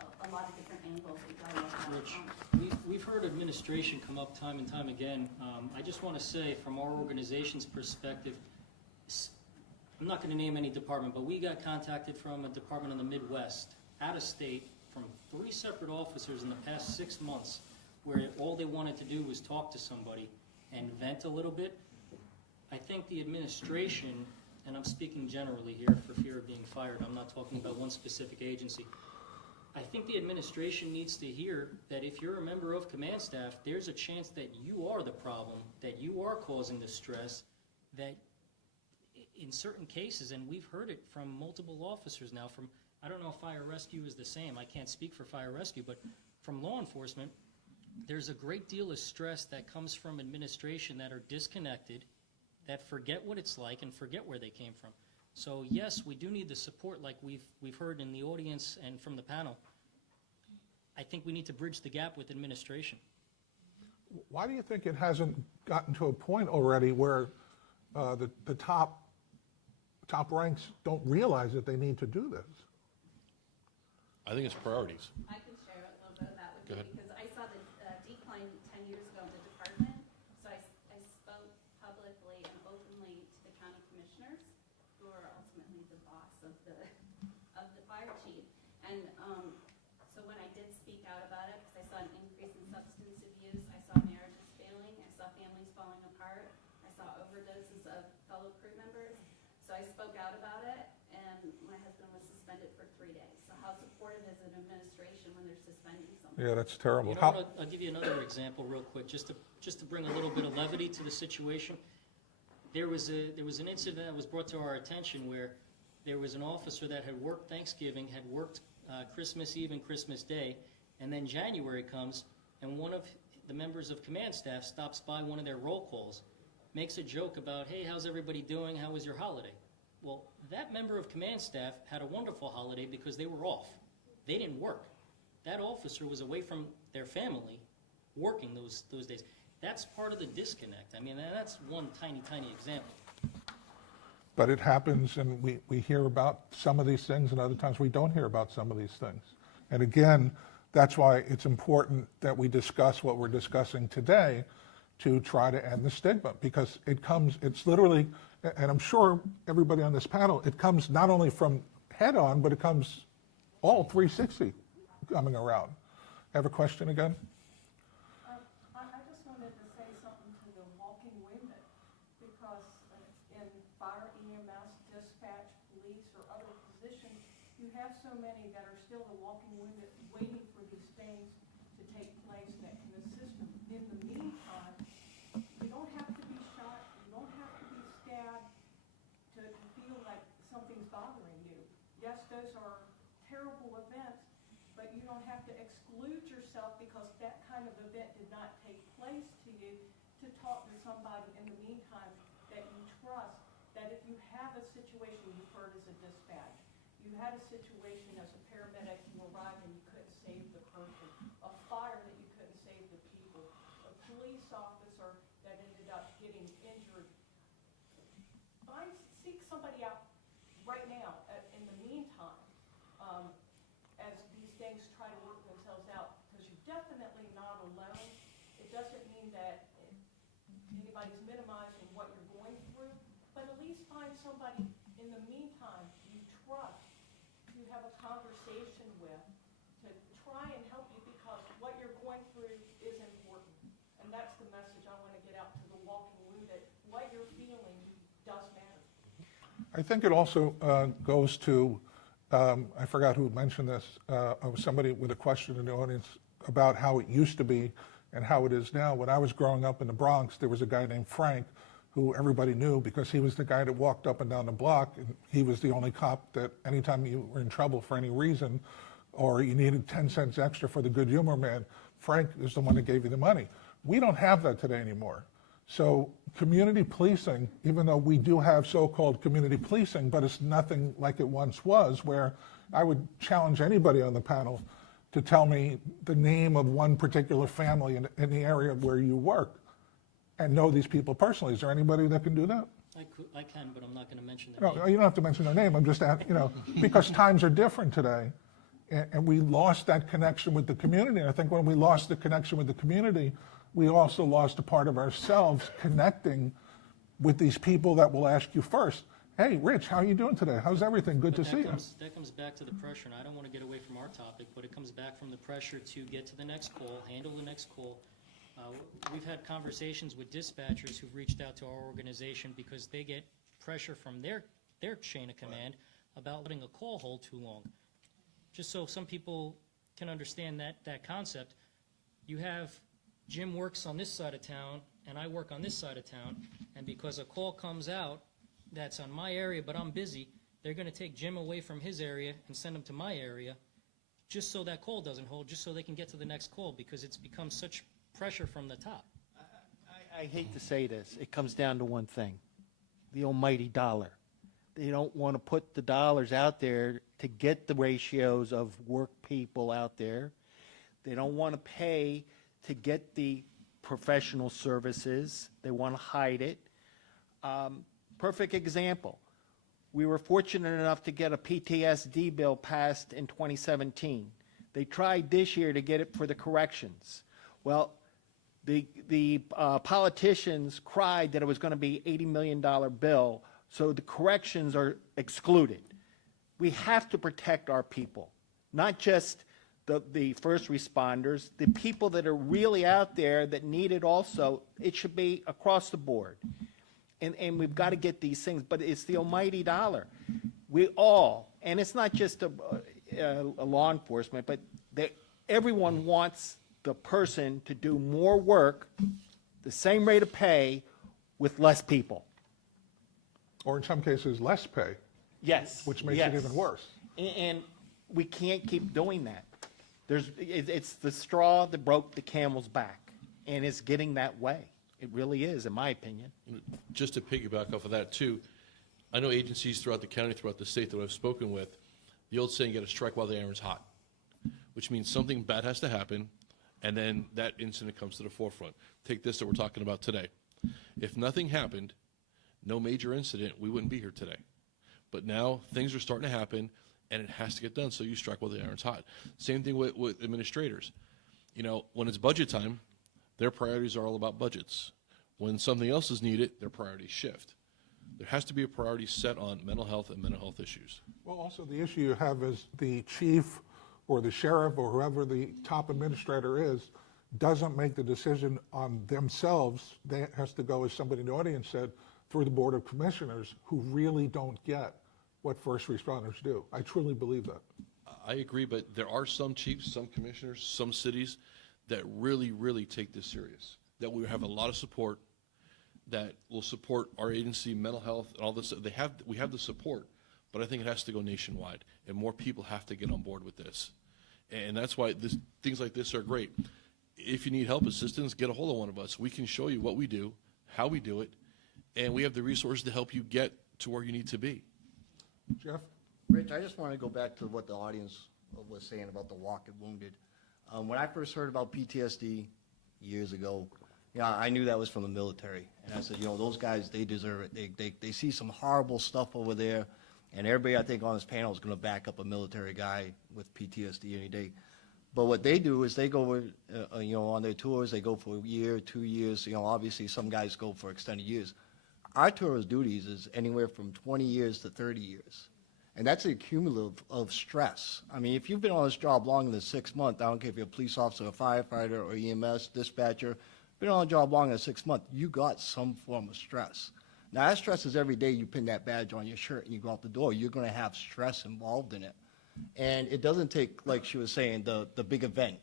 It's a lot of different angles we got to look at. Rich, we've heard administration come up time and time again. I just want to say, from our organization's perspective, I'm not going to name any department, but we got contacted from a department in the Midwest, out of state, from 3 separate officers in the past 6 months, where all they wanted to do was talk to somebody and vent a little bit. I think the administration, and I'm speaking generally here for fear of being fired, I'm not talking about one specific agency. I think the administration needs to hear that if you're a member of command staff, there's a chance that you are the problem, that you are causing the stress, that in certain cases, and we've heard it from multiple officers now, I don't know if fire rescue is the same, I can't speak for fire rescue, but from law enforcement, there's a great deal of stress that comes from administration that are disconnected, that forget what it's like and forget where they came from. So yes, we do need the support like we've heard in the audience and from the panel. I think we need to bridge the gap with administration. Why do you think it hasn't gotten to a point already where the top ranks don't realize that they need to do this? I think it's priorities. I can share a little bit of that with Go you ahead. because I saw the decline 10 years ago in the department. So I spoke publicly and openly to the county commissioners, who are ultimately the boss of the fire chief. And so when I did speak out about it, because I saw an increase in substance abuse, I saw marriages failing, I saw families falling apart, I saw overdoses of fellow crew members. So I spoke out about it, and my husband was suspended for 3 days. So how supportive is an administration when they're suspending someone? Yeah, that's terrible. I'll give you another example real quick, just to bring a little bit of levity to the situation. There was an incident that was brought to our attention where there was an officer that had worked Thanksgiving, had worked Christmas Eve and Christmas Day, and then January comes, and one of the members of command staff stops by one of their roll calls, makes a joke about, hey, how's everybody doing? How was your holiday? Well, that member of command staff had a wonderful holiday because they were off. They didn't work. That officer was away from their family working those days. That's part of the disconnect. I mean, that's one tiny, tiny example. But it happens, and we hear about some of these things, and other times we don't hear about some of these things. And again, that's why it's important that we discuss what we're discussing today to try to end the stigma, because it's literally, and I'm sure everybody on this panel, it comes not only from head on, but it comes all 360 coming around. Have a question again? I just wanted to say something to the walking wounded, because in fire, EMS, dispatch, police, or other positions, you have so many that are still the walking wounded, waiting for these things to take place that can assist them. In the meantime, you don't have to be shot, you don't have to be stabbed to feel like something's bothering you. Yes, those are terrible events, but you don't have to exclude yourself because that kind of event did not take place to you, to talk to somebody in the meantime that you trust, that if you have a situation, you've heard as a dispatch, you had a situation as a paramedic, you arrived and you couldn't save the person, a fire that you couldn't save the people, a police officer that ended up getting injured. Seek somebody out right now in the meantime, as these things try to work themselves out, because you're definitely not alone. It doesn't mean that anybody's minimizing what you're going through, but at least find somebody in the meantime you trust to have a conversation with, to try and help you, because what you're going through is important. And that's the message I want to get out to the walking wounded. What you're feeling does matter. I think it also goes to, I forgot who mentioned this, somebody with a question in the audience about how it used to be and how it is now. When I was growing up in the Bronx, there was a guy named Frank who everybody knew because he was the guy that walked up and down the block, and he was the only cop that anytime you were in trouble for any reason or you needed 10 cents extra for the good humor man, Frank is the one that gave you the money. We don't have that today anymore. So community policing, even though we do have so-called community policing, but it's nothing like it once was, where I would challenge anybody on the panel to tell me the name of one particular family in the area where you work and know these people personally. Is there anybody that can do that? I can, but I'm not going to mention their No, name. you don't have to mention their name. I'm just asking, because times are different today, and we lost that connection with the community. And I think when we lost the connection with the community, we also lost a part of ourselves connecting with these people that will ask you first, hey, Rich, how are you doing today? How's everything? Good to see you. That comes back to the pressure, and I don't want to get away from our topic, but it comes back from the pressure to get to the next call, handle the next call. We've had conversations with dispatchers who've reached out to our organization because they get pressure from their chain of command about letting a call hold too long. Just so some people can understand that concept, you have Jim works on this side of town, and I work on this side of town, and because a call comes out that's on my area but I'm busy, they're going to take Jim away from his area and send him to my area just so that call doesn't hold, just so they can get to the next call, because it's become such pressure from the top. I hate to say this, it comes down to one thing, the almighty dollar. They don't want to put the dollars out there to get the ratios of work people out there. They don't want to pay to get the professional services. They want to hide it. Perfect example. We were fortunate enough to get a PTSD bill passed in 2017. They tried this year to get it for the corrections. Well, the politicians cried that it was going to be $80 million bill, so the corrections are excluded. We have to protect our people, not just the first responders, the people that are really out there that need it also. It should be across the board. And we've got to get these things, but it's the almighty dollar. We all, and it's not just a law enforcement, but everyone wants the person to do more work, the same rate of pay, with less people. Or in some cases, less pay. Yes. Which makes it even worse. And we can't keep doing that. It's the straw that broke the camel's back. And it's getting that way. It really is, in my opinion. Just to piggyback off of that too, I know agencies throughout the county, throughout the state that I've spoken with, the old saying, you got to strike while the iron's hot, which means something bad has to happen, and then that incident comes to the forefront. Take this that we're talking about today. If nothing happened, no major incident, we wouldn't be here today. But now things are starting to happen, and it has to get done, so you strike while the iron's hot. Same thing with administrators. You know, when it's budget time, their priorities are all about budgets. When something else is needed, their priorities shift. There has to be a priority set on mental health and mental health issues. Well, also the issue you have is the chief or the sheriff or whoever the top administrator is doesn't make the decision on themselves. That has to go, as somebody in the audience said, through the Board of Commissioners, who really don't get what first responders do. I truly believe that. I agree, but there are some chiefs, some commissioners, some cities that really, really take this serious, that we have a lot of support, that will support our agency, mental health, and all this. We have the support, but I think it has to go nationwide, and more people have to get on board with this. And that's why things like this are great. If you need help, assistance, get a hold of one of us. We can show you what we do, how we do it, and we have the resources to help you get to where you need to be. Jeff? Rich, I just want to go back to what the audience was saying about the walking wounded. When I first heard about PTSD years ago, I knew that was from the military. And I said, those guys, they deserve it. They see some horrible stuff over there. And everybody, I think, on this panel is going to back up a military guy with PTSD any day. But what they do is they go, on their tours, they go for a year, 2 years. Obviously some guys go for extended years. Our tour of duties is anywhere from 20 years to 30 years. And that's a cumulative of stress. I mean, if you've been on this job longer than 6 months, I don't care if you're a police officer, a firefighter, or EMS, dispatcher, been on a job longer than 6 months, you got some form of stress. Now, that stress is every day you pin that badge on your shirt and you go out the door. You're going to have stress involved in it. And it doesn't take, like she was saying, the big event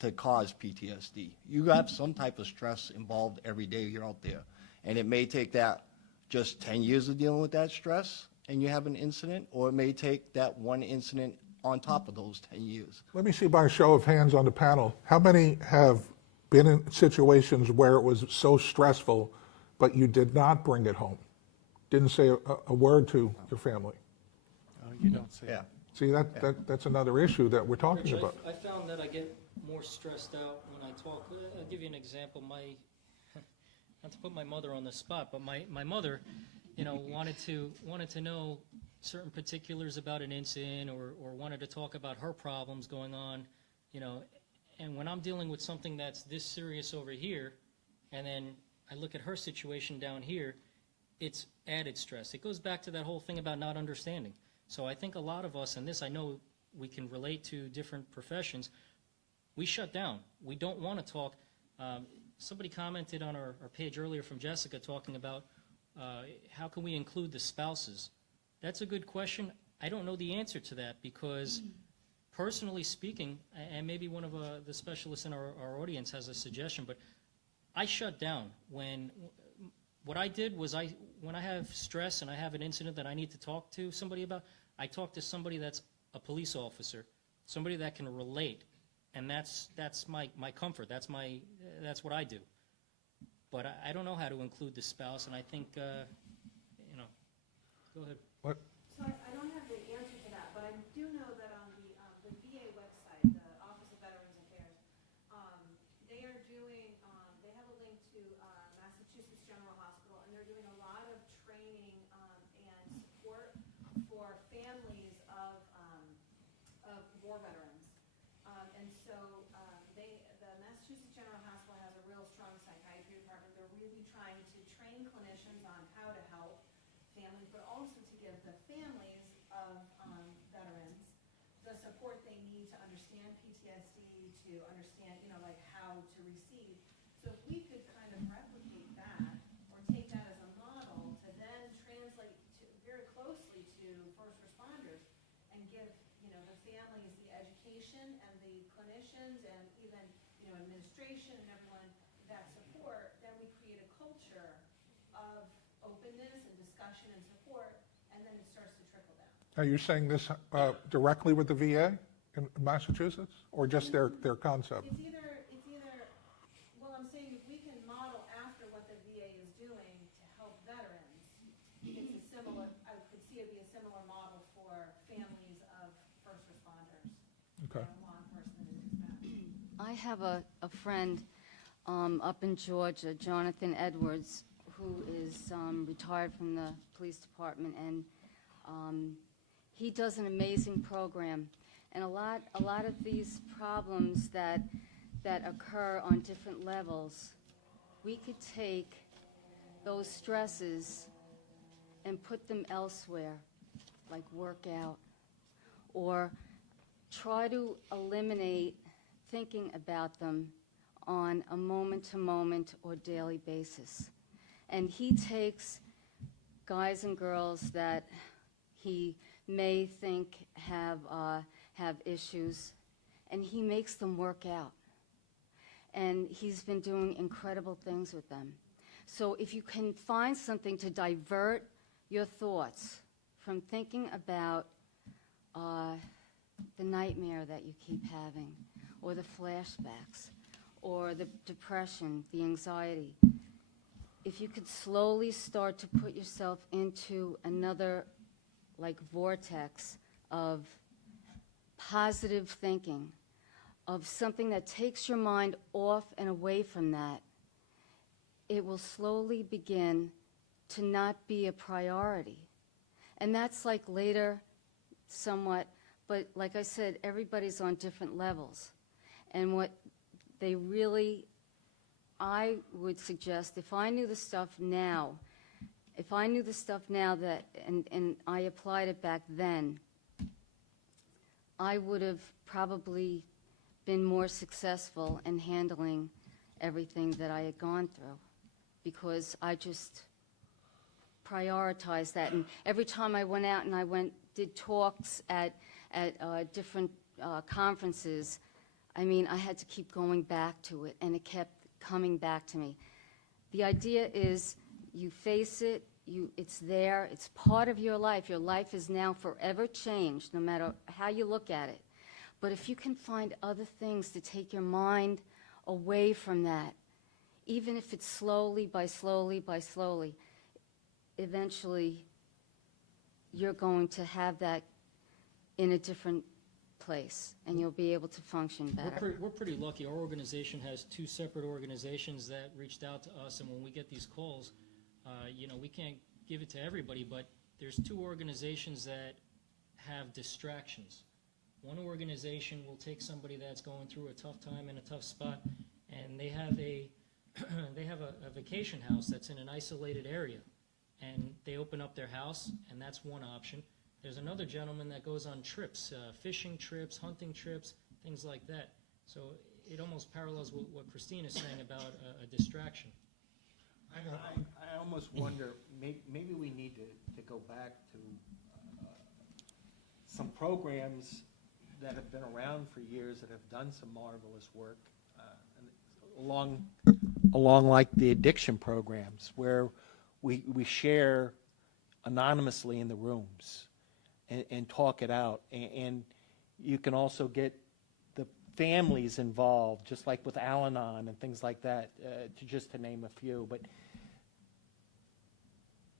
to cause PTSD. You have some type of stress involved every day you're out there. And it may take that just 10 years of dealing with that stress and you have an incident, or it may take that one incident on top of those 10 years. Let me see by a show of hands on the panel, how many have been in situations where it was so stressful, but you did not bring it home? Didn't say a word to your family? You don't say. Yeah. See, that's another issue that we're talking Rich, about. I found that I get more stressed out when I talk. I'll give you an example. Not to put my mother on the spot, but my mother, wanted to know certain particulars about an incident or wanted to talk about her problems going on, and when I'm dealing with something that's this serious over here, and then I look at her situation down here, it's added stress. It goes back to that whole thing about not understanding. So I think a lot of us, and this I know we can relate to different professions, we shut down. We don't want to talk. Somebody commented on our page earlier from Jessica talking about how can we include the spouses. That's a good question. I don't know the answer to that because personally speaking, and maybe one of the specialists in our audience has a suggestion, but I shut down. What I did was when I have stress and I have an incident that I need to talk to somebody about, I talk to somebody that's a police officer, somebody that can relate, and that's my comfort. That's what I do. But I don't know how to include the spouse, and I think go ahead. What? So I don't have the answer to that, but I do know that on the VA website, the Office of Veterans Affairs, they are doing, they have a link to Massachusetts General Hospital, and they're doing a lot of training and support for families of war veterans. And so the Massachusetts General Hospital has a real strong psychiatry department. They're really trying to train clinicians on how to help families, but also to give the families of veterans the support they need to understand PTSD, to understand, how to receive. So if we could kind of replicate that or take that as a model to then translate very closely to first responders and give, the families the education and the clinicians and even, administration and everyone that support, then we create a culture of openness and discussion and support, and then it starts to trickle down. Are you saying this directly with the VA in Massachusetts, or just their concept? It's either, well, I'm saying Okay. law enforcement and dispatch. I have a friend up in Georgia, Jonathan Edwards, who is retired from the police department, and he does an amazing program. And a lot of these problems that occur on different levels, we could take those stresses and put them elsewhere, like work out, or try to eliminate thinking about them on a moment-to-moment or daily basis. And he takes guys and girls that he may think have issues, and he makes them work out. And he's been doing incredible things with them. So if you can find something to divert your thoughts from thinking about the nightmare that you keep having, or the flashbacks, or the depression, the anxiety, if you could slowly start to put yourself into another, like, vortex of positive thinking, of something that takes your mind off and away from that, it will slowly begin to not be a priority. And that's like later, somewhat, but like I said, everybody's on different levels. And what they really, I would suggest, if I knew the stuff now that, and I applied it back then, I would have probably been more successful in handling everything that I had gone through, because I just prioritized that. And every time I went out and did talks at different conferences, I mean, I had to keep going back to it, and it kept coming back to me. The idea is you face it, it's there, it's part of your life. Your life is now forever changed, no matter how you look at it. But if you can find other things to take your mind away from that, even if it's slowly by slowly, eventually you're going to have that in a different place, and you'll be able to function better. We're pretty lucky. Our organization has two separate organizations that reached out to us, and when we get these calls, we can't give it to everybody, but there's two organizations that have distractions. One organization will take somebody that's going through a tough time in a tough spot, and they have a vacation house that's in an isolated area, and they open up their house, and that's one option. There's another gentleman that goes on trips, fishing trips, hunting trips, things like that. So it almost parallels what Christine is saying about a distraction. I almost wonder, maybe we need to go back to some programs that have been around for years that have done some marvelous work, along like the addiction programs, where we share anonymously in the rooms and talk it out. And you can also get the families involved, just like with Al-Anon and things like that, just to name a few. But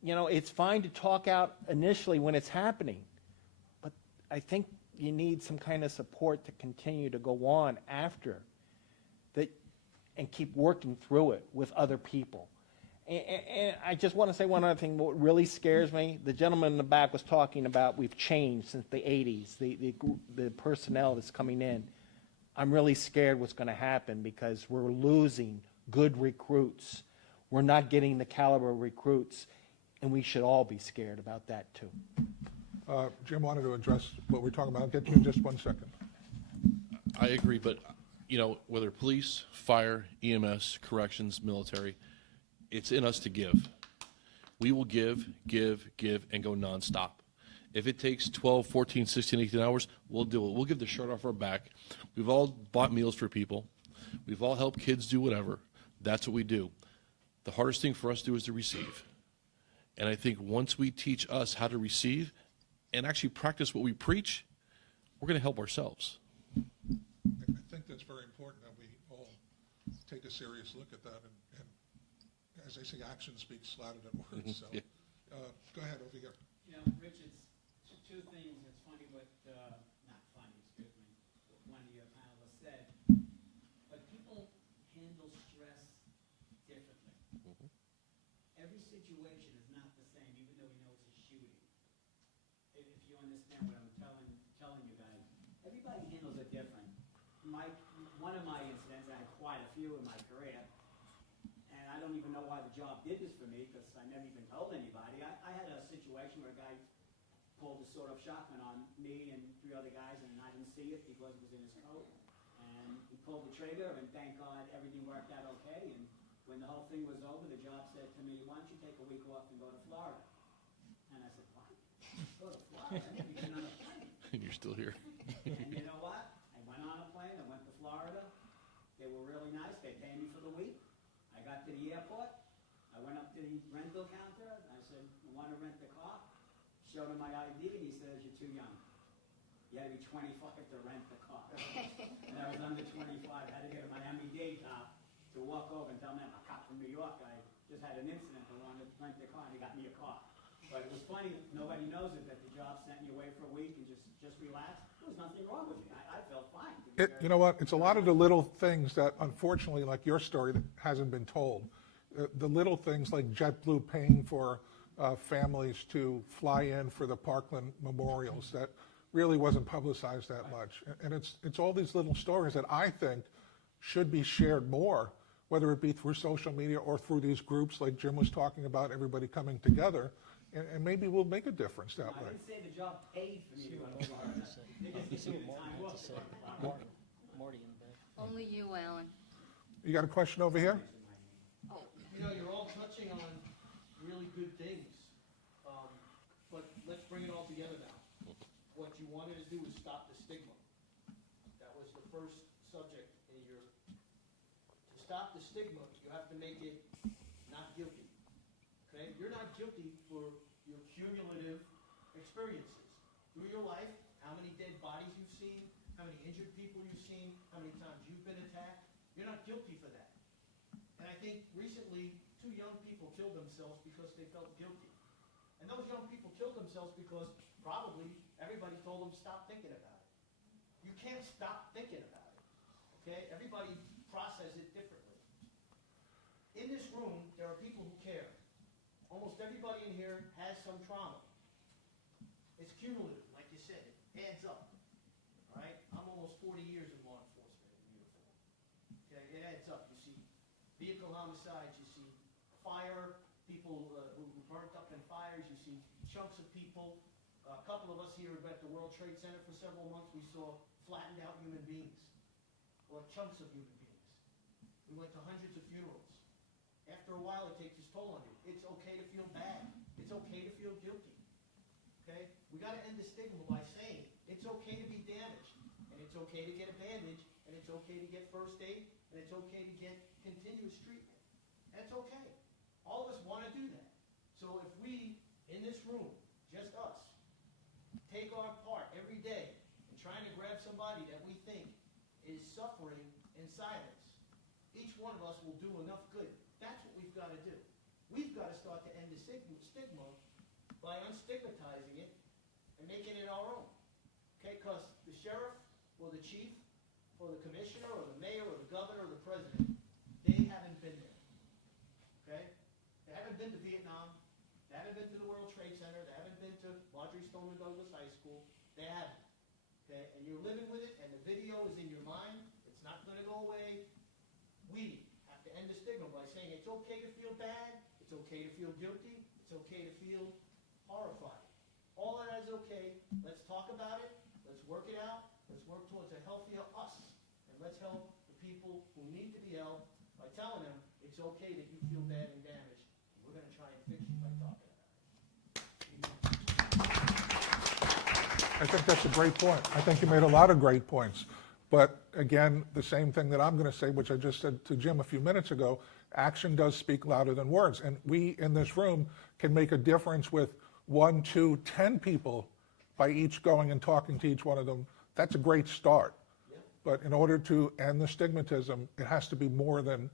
it's fine to talk out initially when it's happening, but I think you need some kind of support to continue to go on after that and keep working through it with other people. And I just want to say one other thing. What really scares me, the gentleman in the back was talking about we've changed since the 80s, the personnel that's coming in. I'm really scared what's going to happen, because we're losing good recruits. We're not getting the caliber of recruits, and we should all be scared about that too. Jim wanted to address what we're talking about. I'll get to you in just 1 second. I agree, but, whether police, fire, EMS, corrections, military, it's in us to give. We will give, and go nonstop. If it takes 12, 14, 16, 18 hours, we'll do it. We'll give the shirt off our back. We've all bought meals for people. We've all helped kids do whatever. That's what we do. The hardest thing for us to do is to receive. And I think once we teach us how to receive and actually practice what we preach, we're going to help ourselves. I think that's very important that we all take a serious look at that. And as they say, action speaks louder than words. So, Yeah. Go ahead, over here. Rich, it's two things. It's funny what, not funny, excuse me, every situation is not the same, even though we know it's a shooting. If you understand what I'm telling you guys, everybody handles it different. One of my incidents, I had quite a few in my career, and I don't even know why the job did this for me, because I never even told anybody. I had a situation where a guy pulled a sort-of shotgun on me and 3 other guys, and I didn't see it because it was in his coat. And he pulled the trigger, and thank God everything worked out okay. And when the whole thing was over, the job said to me, "Why don't you take a week off and go to Florida?" And I said, "What? Go to Florida? I never been on a plane." And you're still here. And you know what? I went on a plane, I went to Florida. They were really nice, they paid me for the week. I got to the airport, I went up to the rental counter, and I said, "I want to rent the car." Showed him my ID, and he says, "You're too young. You had to be 25 to rent the car." And I was under 25, I had to get a Miami-Dade cop to walk over and tell me, "I'm a cop from New York, I just had an incident, I wanted to rent the car," and he got me a car. But it was funny, nobody knows it, that the job sent you away for a week and just relax. There was nothing wrong with me, I felt fine. to be very You know what, it's a lot of the little things that unfortunately, like your story, that hasn't been told. The little things like JetBlue paying for families to fly in for the Parkland memorials, that really wasn't publicized that much. And it's all these little stories that I think should be shared more, whether it be through social media or through these groups like Jim was talking about, everybody coming together, and maybe we'll make a difference that I way. didn't say the job paid for me to go to Florida. They just gave me the time off to go to Florida. Marty in the back. Only you, Alan. You got a question over here? You know, you're all touching on really good things, but let's bring it all together now. What you wanted to do is stop the stigma. That was the first subject in your, to stop the stigma, you have to make it not guilty. Okay? You're not guilty for your cumulative experiences. Through your life, how many dead bodies you've seen, how many injured people you've seen, how many times you've been attacked, you're not guilty for that. And I think recently, 2 young people killed themselves because they felt guilty. And those young people killed themselves because probably everybody told them stop thinking about it. You can't stop thinking about it, okay? Everybody processes it differently. In this room, there are people who care. Almost everybody in here has some trauma. It's cumulative, like you said, it adds up, all right? I'm almost 40 years in law enforcement in uniform, okay? It adds up. You see vehicle homicides, you see fire, people who burnt up in fires, you see chunks of people. A couple of us here were at the World Trade Center for several months. We saw flattened out human beings, or chunks of human beings. We went to hundreds of funerals. After a while, it takes its toll on you. It's okay to feel bad. It's okay to feel guilty. Okay? We got to end the stigma by saying it's okay to be damaged, and it's okay to get a bandage, and it's okay to get first aid, and it's okay to get continuous treatment. That's okay. All of us want to do that. So if we, in this room, just us, take our part every day in trying to grab somebody that we think is suffering in silence, each one of us will do enough good. That's what we've got to do. We've got to start to end the stigma by unstigmatizing it and making it our own. Okay, because the sheriff or the chief or the commissioner or the mayor or the governor or the president, they haven't been there. Okay? They haven't been to Vietnam. They haven't been to the World Trade Center. They haven't been to Marjorie Stoneman Douglas High School. They haven't. Okay? And you're living with it, and the video is in your mind. It's not going to go away. We have to end the stigma by saying it's okay to feel bad. It's okay to feel guilty. It's okay to feel horrified. All of that is okay. Let's talk about it. Let's work it out. Let's work towards a healthier us. And let's help the people who need to be helped by telling them it's okay that you feel bad and damaged. We're going to try and fix you by talking about it. I think that's a great point. I think you made a lot of great points. But again, the same thing that I'm going to say, which I just said to Jim a few minutes ago, action does speak louder than words. And we in this room can make a difference with 1, 2, 10 people by each going and talking to each one of them. That's a great start. But in order to end the stigmatism, it has to be more than,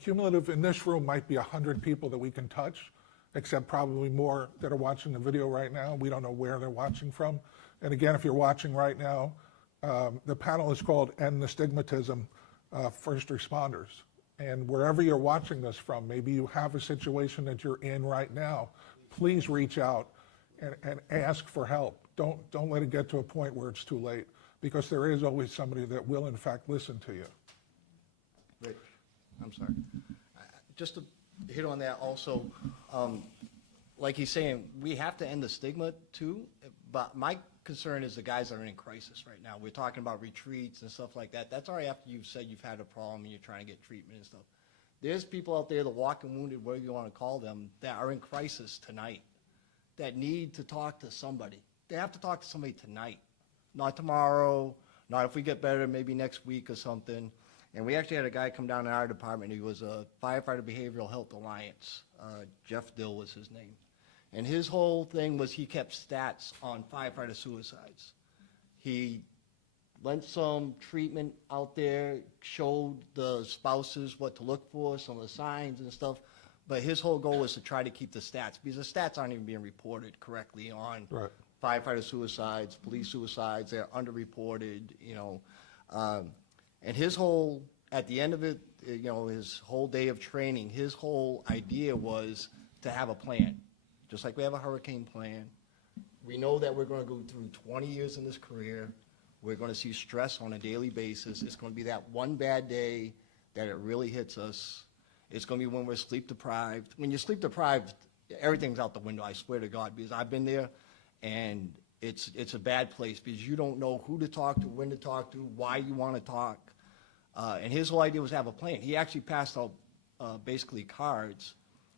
cumulative in this room might be 100 people that we can touch, except probably more that are watching the video right now. We don't know where they're watching from. And again, if you're watching right now, the panel is called End the Stigmatism, First Responders. And wherever you're watching this from, maybe you have a situation that you're in right now, please reach out and ask for help. Don't let it get to a point where it's too late, because there is always somebody that will in fact listen to you. Rich, I'm sorry. Just to hit on that also, like he's saying, we have to end the stigma too, but my concern is the guys that are in crisis right now. We're talking about retreats and stuff like that. That's already after you've said you've had a problem and you're trying to get treatment and stuff. There's people out there, the walking wounded, whatever you want to call them, that are in crisis tonight, that need to talk to somebody. They have to talk to somebody tonight, not tomorrow, not if we get better, maybe next week or something. And we actually had a guy come down in our department. He was a firefighter behavioral health alliance. Jeff Dill was his name. And his whole thing was he kept stats on firefighter suicides. He lent some treatment out there, showed the spouses what to look for, some of the signs and stuff. But his whole goal was to try to keep the stats, because the stats aren't even being reported correctly on firefighter suicides, police suicides. They're underreported, you know. And his whole, at the end of it, you know, his whole day of training, his whole idea was to have a plan. Just like we have a hurricane plan. We know that we're going to go through 20 years in this career. We're going to see stress on a daily basis. It's going to be that one bad day that it really hits us. It's going to be when we're sleep deprived. When you're sleep deprived, everything's out the window, I swear to God, because I've been there, and it's a bad place because you don't know who to talk to, when to talk to, why you want to talk. And his whole idea was to have a plan. He actually passed out basically cards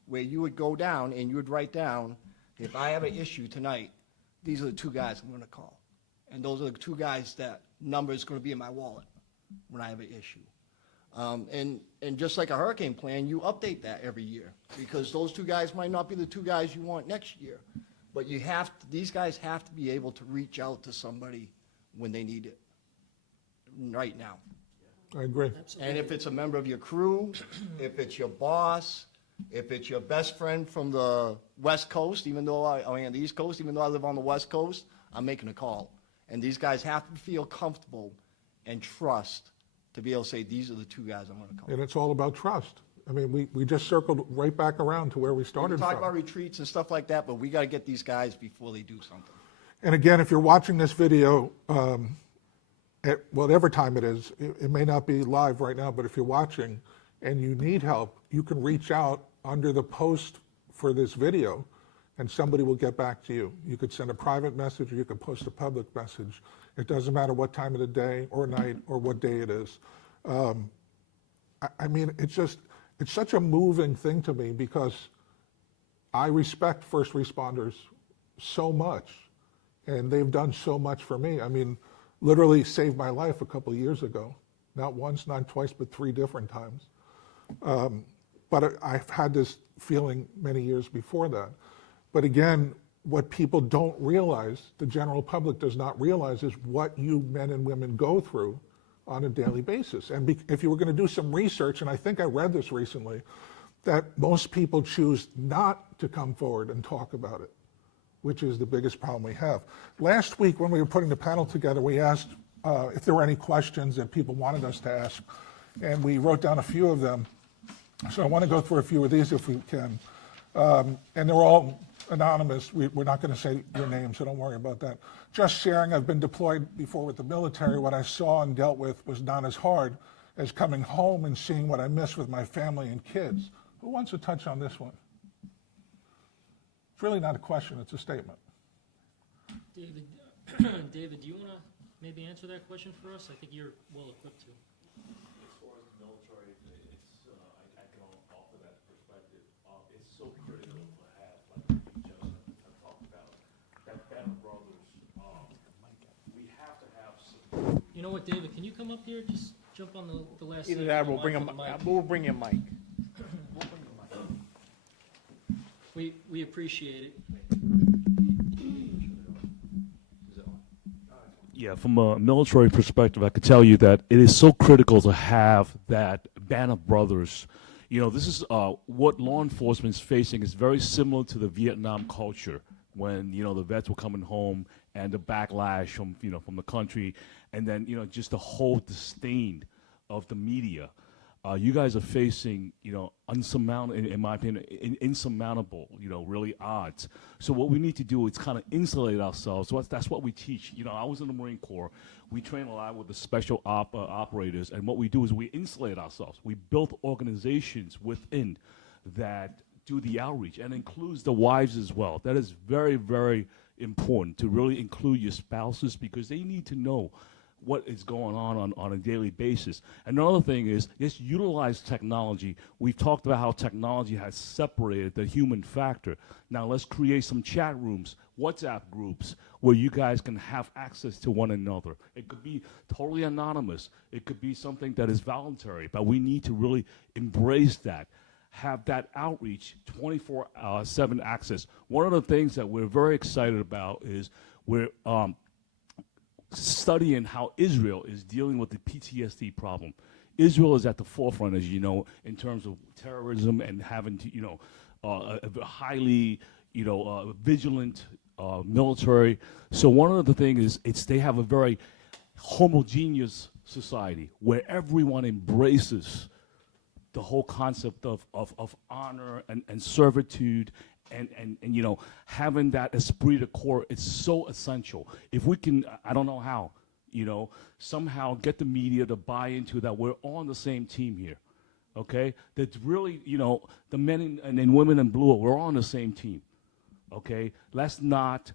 where you would go down and you would write down, if I have an issue tonight, these are the two guys I'm going to call. And those are the two guys that number is going to be in my wallet when I have an issue. And just like a hurricane plan, you update that every year, because those two guys might not be the two guys you want next year. But you have to, these guys have to be able to reach out to somebody when they need it, right now. I agree. And if it's a member of your crew, if it's your boss, if it's your best friend from the West Coast, even though I mean the East Coast, even though I live on the West Coast, I'm making a call. And these guys have to feel comfortable and trust to be able to say, these are the two guys I'm going to call. And it's all about trust. I mean, we just circled right back around to where we We started talk from. about retreats and stuff like that, but we got to get these guys before they do something. And again, if you're watching this video, at whatever time it is, it may not be live right now, but if you're watching and you need help, you can reach out under the post for this video and somebody will get back to you. You could send a private message or you could post a public message. It doesn't matter what time of the day or night or what day it is. I mean, it's such a moving thing to me, because I respect first responders so much, and they've done so much for me. I mean, literally saved my life a couple of years ago. Not once, not twice, but 3 different times. But I've had this feeling many years before that. But again, what people don't realize, the general public does not realize, is what you men and women go through on a daily basis. And if you were going to do some research, and I think I read this recently, that most people choose not to come forward and talk about it, which is the biggest problem we have. Last week when we were putting the panel together, we asked if there were any questions that people wanted us to ask, and we wrote down a few of them. So I want to go through a few of these if we can. And they're all anonymous. We're not going to say your name, so don't worry about that. Just sharing, I've been deployed before with the military. What I saw and dealt with was not as hard as coming home and seeing what I miss with my family and kids. Who wants to touch on this one? It's really not a question, it's a statement. David, David, do you want to maybe answer that question for us? I think you're well equipped to. As far as the military, I can offer that perspective. It's so critical to have, like you gentlemen have talked about, that band of brothers. We have to have some. You know what, David, can you come up here? Just jump on the last Either seat. that, Come we'll bring on him, for the mic. we'll bring you a mic. We appreciate it. Yeah, from a military perspective, I could tell you that it is so critical to have that band of brothers. You know, this is what law enforcement is facing is very similar to the Vietnam culture, when, you know, the vets were coming home and the backlash from, you know, from the country, and then, you know, just the whole disdain of the media. you guys are facing, unsurmountable, in my opinion, insurmountable, really odds. So what we need to do is kind of insulate ourselves. So that's what we teach. I was in the Marine Corps. We train a lot with the special operators, and what we do is we insulate ourselves. We build organizations within that do the outreach, and includes the wives as well. That is very, very important to really include your spouses, because they need to know what is going on a daily basis. Another thing is, yes, utilize technology. We've talked about how technology has separated the human factor. Now let's create some chat rooms, WhatsApp groups, where you guys can have access to one another. It could be totally anonymous. It could be something that is voluntary, but we need to really embrace that. Have that outreach, 24/7 access. One of the things that we're very excited about is we're studying how Israel is dealing with the PTSD problem. Israel is at the forefront, as you know, in terms of terrorism and having to, a highly, vigilant military. So one of the things is they have a very homogeneous society where everyone embraces the whole concept of honor and servitude and having that esprit de corps. It's so essential. If we can, I don't know how, somehow get the media to buy into that we're on the same team here, okay? That's really, the men and women in blue, we're on the same team, okay? Let's not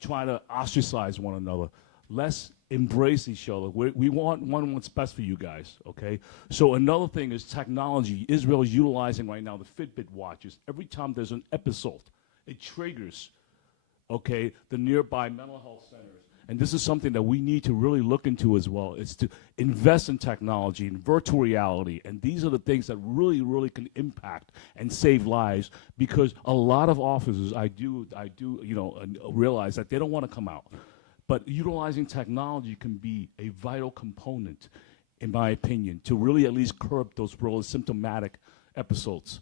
try to ostracize one another. Let's embrace each other. We want what's best for you guys, okay? So another thing is technology. Israel is utilizing right now the Fitbit watches. Every time there's an episode, it triggers, okay, the nearby mental health centers. And this is something that we need to really look into as well, is to invest in technology and virtual reality. And these are the things that really, really can impact and save lives, because a lot of officers, I do, realize that they don't want to come out. But utilizing technology can be a vital component, in my opinion, to really at least curb those really symptomatic episodes.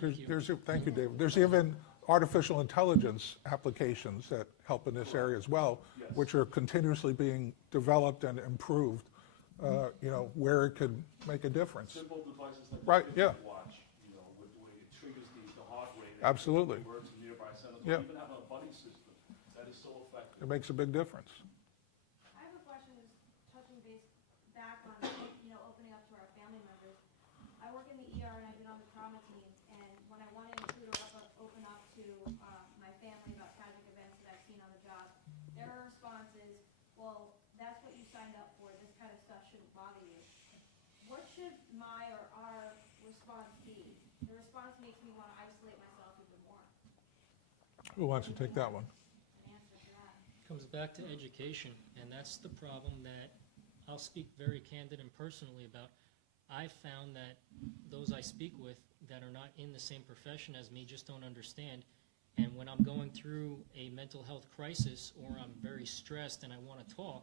Thank you, David. There's even artificial intelligence applications that help in this area as well, which are continuously being developed and improved, where it could make a difference. Simple devices like Right, the yeah. watch, with the way it triggers the heart rate. Absolutely. And alerts nearby centers. Yeah. We even have a buddy system that is so effective. It makes a big difference. I have a question, just touching base back on, opening up to our family members. I work in the ER and I've been on the trauma team, and when I want to include or open up to my family about tragic events that I've seen on the job, their response is, well, that's what you signed up for, this kind of stuff shouldn't bother you. What should my or our response be? The response makes me want to isolate myself even more. Who wants to take that one? An answer to that. Comes back to education, and that's the problem that I'll speak very candid and personally about. I've found that those I speak with that are not in the same profession as me just don't understand. And when I'm going through a mental health crisis or I'm very stressed and I want to talk,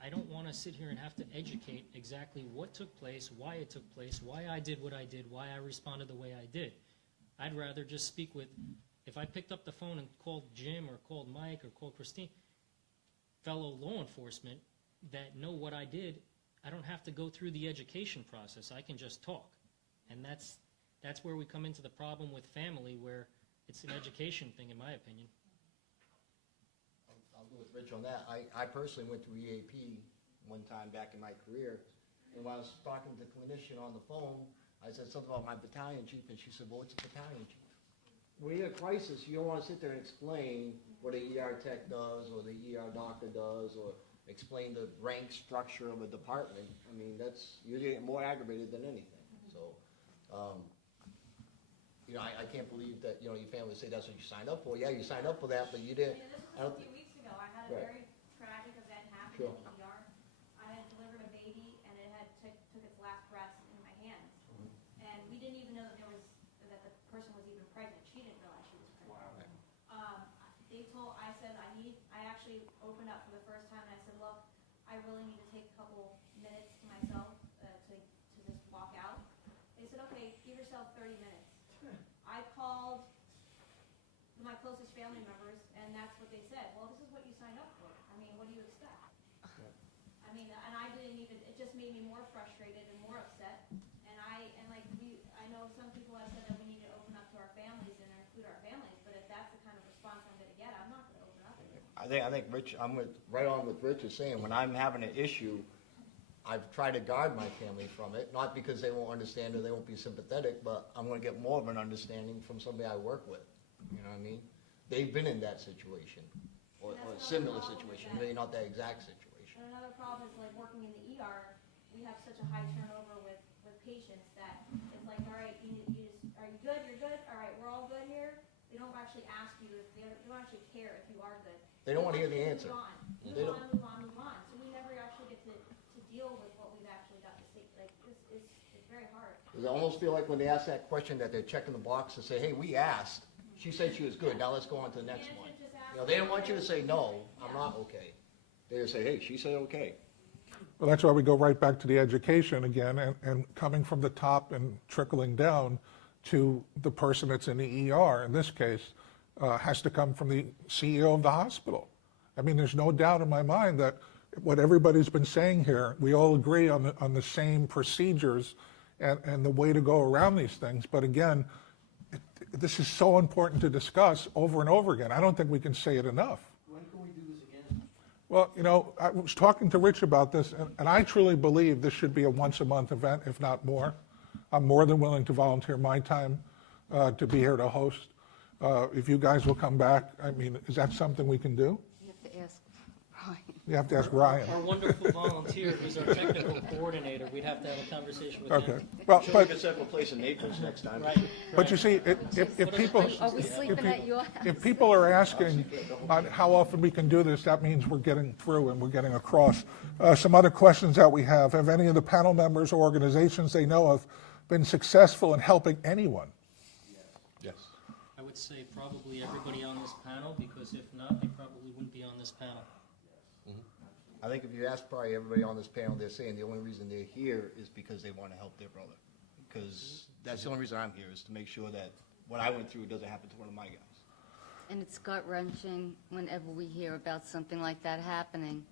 I don't want to sit here and have to educate exactly what took place, why it took place, why I did what I did, why I responded the way I did. I'd rather just speak with, if I picked up the phone and called Jim or called Mike or called Christine, fellow law enforcement that know what I did, I don't have to go through the education process. I can just talk. And that's where we come into the problem with family, where it's an education thing, in my opinion. I'll go with Rich on that. I personally went through EAP one time back in my career, and while I was talking to the clinician on the phone, I said something about my battalion chief, and she said, well, what's a battalion chief? When you're in a crisis, you don't want to sit there and explain what a ER tech does, or the ER doctor does, or explain the rank structure of a department. I mean, you're getting more aggravated than anything. So, I can't believe that, your family would say that's what you signed up for. Yeah, you signed up for that, but you didn't. This was a few weeks ago. I had a Right. very tragic event happen Sure. in the ER. I had delivered a baby, and it had took its last breath in my hands. And we didn't even know that that the person was even pregnant. She didn't realize she was pregnant. I actually opened up for the first time, and I said, look, I really need to take a couple minutes to myself to just walk out. They said, okay, give yourself 30 minutes. I called my closest family members, and that's what they said. Well, this is what you signed up for. I mean, what do you expect? I mean, and I didn't even, it just made me more frustrated and more upset. I know some people have said that we need to open up to our families and include our families, but if that's the kind of response I'm gonna get, I'm not gonna open up. I think Rich, right on with Rich is saying, when I'm having an issue, I've tried to guard my family from it, not because they won't understand or they won't be sympathetic, but I'm gonna get more of an understanding from somebody I work with. You know what I mean? They've been in that situation, or a similar situation, maybe not that exact situation. And another problem is like working in the ER, we have such a high turnover with patients that it's like, all right, are you good, you're good, all right, we're all good here. They don't actually ask you, they don't actually care if you are good. They don't wanna hear the answer. Move on. So we never actually get to deal with what we've actually got to say, like, it's very hard. I almost feel like when they ask that question that they're checking the box to say, hey, we asked, she said she was good, now let's go on to the next one. You know, they don't want you to say, no, I'm not okay. They just say, hey, she said okay. Well, that's why we go right back to the education again, and coming from the top and trickling down to the person that's in the ER, in this case, has to come from the CEO of the hospital. I mean, there's no doubt in my mind that what everybody's been saying here, we all agree on the same procedures and the way to go around these things. But again, this is so important to discuss over and over again. I don't think we can say it enough. When can we do this again? Well, you know, I was talking to Rich about this, and I truly believe this should be a once-a-month event, if not more. I'm more than willing to volunteer my time to be here to host. If you guys will come back, I mean, is that something we can do? You have to ask Ryan. You have to ask Ryan. Our wonderful volunteer, who's our technical coordinator, we'd have to have a conversation with him. Okay. Well, Should but we set up a place in Naples next time? Right. But you see, if people, Are we sleeping at your house? if people are asking on how often we can do this, that means we're getting through and we're getting across. Some other questions that we have any of the panel members or organizations they know of been successful in helping anyone? Yes. I would say probably everybody on this panel, because if not, they probably wouldn't be on this panel. I think if you ask probably everybody on this panel, they're saying the only reason they're here is because they want to help their brother. Because that's the only reason I'm here, is to make sure that what I went through doesn't happen to one of my guys. And it's gut-wrenching whenever we hear about something like that happening,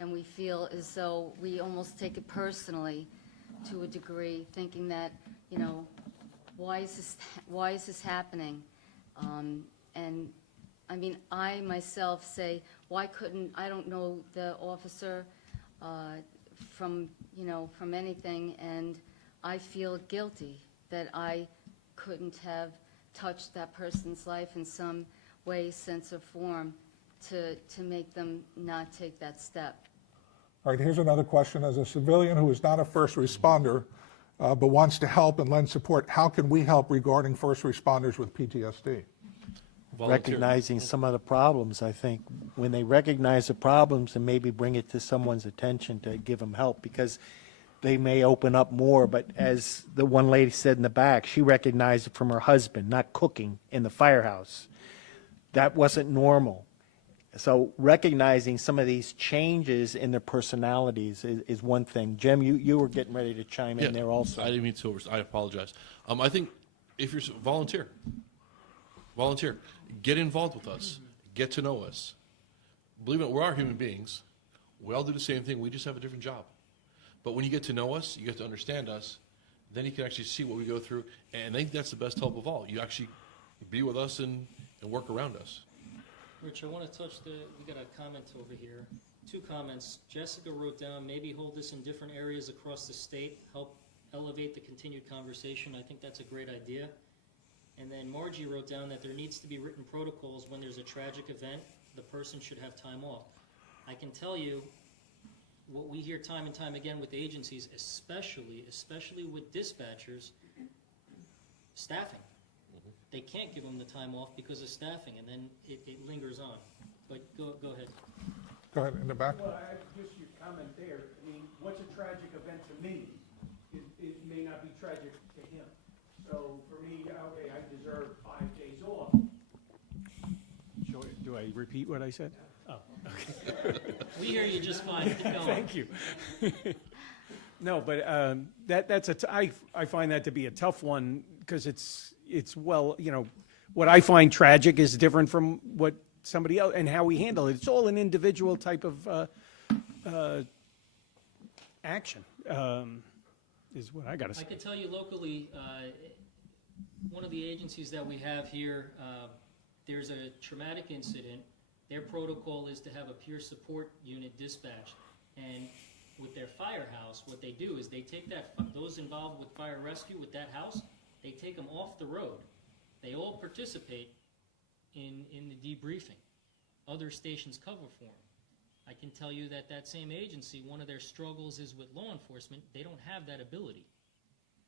and we feel as though we almost take it personally to a degree, thinking that, you know, why is this happening? And I mean, I myself say, why couldn't, I don't know the officer from anything, and I feel guilty that I couldn't have touched that person's life in some way, sense, or form to make them not take that step. All right, here's another question. As a civilian who is not a first responder, but wants to help and lend support, how can we help regarding first responders with PTSD? Volunteer. Recognizing some of the problems, I think, when they recognize the problems and maybe bring it to someone's attention to give them help, because they may open up more. But as the one lady said in the back, she recognized it from her husband, not cooking in the firehouse. That wasn't normal. So recognizing some of these changes in their personalities is one thing. Jim, you were getting ready to chime in there also. I didn't mean to I apologize. I think if you're volunteer, get involved with us, get to know us. Believe it, we are human beings. We all do the same thing. We just have a different job. But when you get to know us, you get to understand us, then you can actually see what we go through. And I think that's the best help of all. You actually be with us and work around us. Rich, I want to touch we got a comment over here. 2 comments. Jessica wrote down, maybe hold this in different areas across the state, help elevate the continued conversation. I think that's a great idea. And then Margie wrote down that there needs to be written protocols when there's a tragic event, the person should have time off. I can tell you what we hear time and time again with agencies, especially with dispatchers, staffing. They can't give them the time off because of staffing, and then it lingers on. But go ahead. Go ahead, in the back. Well, just your comment there, I mean, what's a tragic event to me, it may not be tragic to him. So for me, okay, I deserve 5 days off. Do I repeat what I said? Oh, okay. We hear you just fine. Keep going. Thank you. No, but I find that to be a tough one, because it's well, you know, what I find tragic is different from what somebody else, and how we handle it. It's all an individual type of action, is what I gotta I say. can tell you locally, one of the agencies that we have here, there's a traumatic incident. Their protocol is to have a peer support unit dispatched. And with their firehouse, what they do is they take those involved with fire rescue with that house, they take them off the road. They all participate in the debriefing. Other stations cover for them. I can tell you that that same agency, one of their struggles is with law enforcement. They don't have that ability.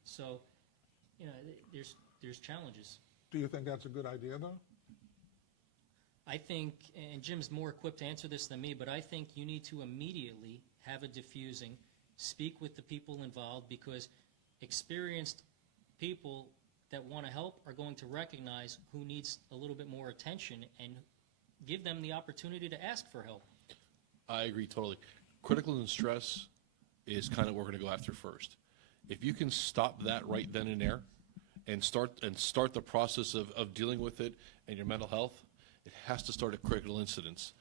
So, you know, there's challenges. Do you think that's a good idea, though? I think, and Jim's more equipped to answer this than me, but I think you need to immediately have a diffusing, speak with the people involved, because experienced people that want to help are going to recognize who needs a little bit more attention and give them the opportunity to ask for help. I agree totally. Critical and stress is kind of what we're going to go after first. If you can stop that right then and there and start the process of dealing with it and your mental health, it has to start at critical incidents.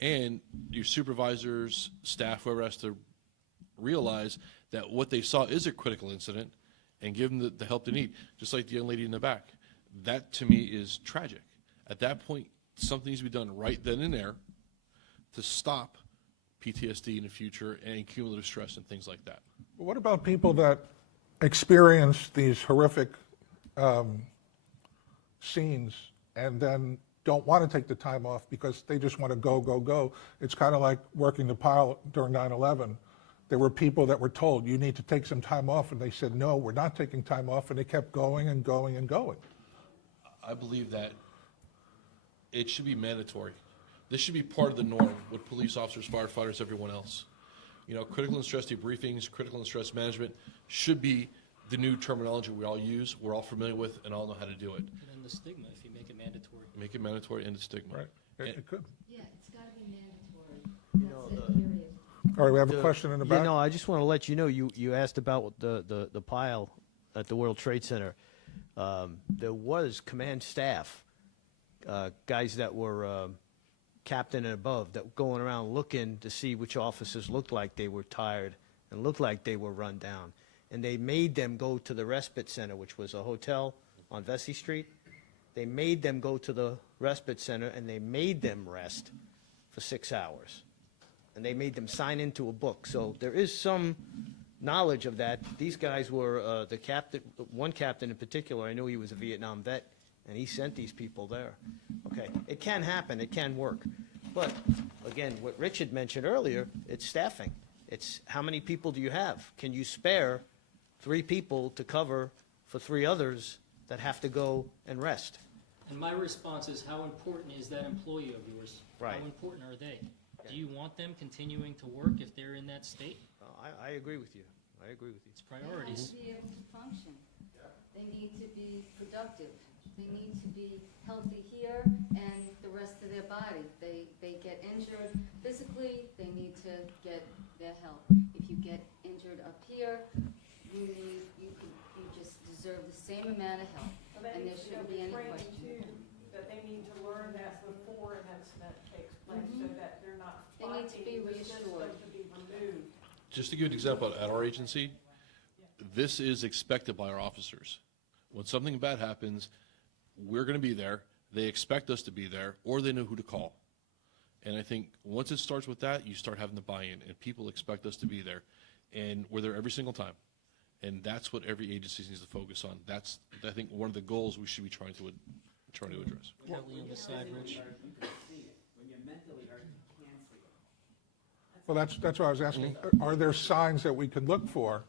And your supervisors, staff, whoever has to realize that what they saw is a critical incident and give them the help they need, just like the young lady in the back. That, to me, is tragic. At that point, something needs to be done right then and there to stop PTSD in the future and cumulative stress and things like that. But what about people that experience these horrific scenes and then don't want to take the time off because they just want to go, go, go? It's kind of like working the pilot during 9/11. There were people that were told, you need to take some time off, and they said, no, we're not taking time off, and they kept going and going and going. I believe that it should be mandatory. This should be part of the norm with police officers, firefighters, everyone else. You know, critical and stress debriefings, critical and stress management should be the new terminology we all use, we're all familiar with, and all know how to do it. And then the stigma, if you make it mandatory. Make it mandatory, end the stigma. Right? It could. Yeah, it's got to be mandatory. That's it, period. All right, we have a question in the back. You know, I just want to let you know, you asked about the pile at the World Trade Center. There was command staff, guys that were captain and above, that were going around looking to see which officers looked like they were tired and looked like they were run down. And they made them go to the respite center, which was a hotel on Vesey Street. They made them go to the respite center, and they made them rest for 6 hours. And they made them sign into a book. So there is some knowledge of that. These guys were the captain, one captain in particular, I knew he was a Vietnam vet, and he sent these people there. Okay, it can happen, it can work. But again, what Rich had mentioned earlier, it's staffing. It's how many people do you have? Can you spare 3 people to cover for 3 others that have to go and rest? And my response is, how important is that employee of yours? Right. How important are they? Do you want them continuing to work if they're in that state? I agree with you. I agree with you. It's They have priorities. to be able to function. They need to be productive. They need to be healthy here and the rest of their body. They get injured physically, they need to get their help. If you get injured up here, you just deserve the same amount of help. Well, that And there needs to shouldn't be be any training question. too, that they need to learn that before an incident takes place, so that they're not They need to be fighting the system reassured. to be removed. Just to give you an example, at our agency, this is expected by our officers. When something bad happens, we're going to be there, they expect us to be there, or they know who to call. And I think once it starts with that, you start having the buy-in, and people expect us to be there. And we're there every single time. And that's what every agency needs to focus on. That's, I think, one of the goals we should be trying to address. Kelly on the side, Rich. You can see it. When you're mentally hurt, you can't see it. Well, that's what I was asking. Are there signs that we can look for,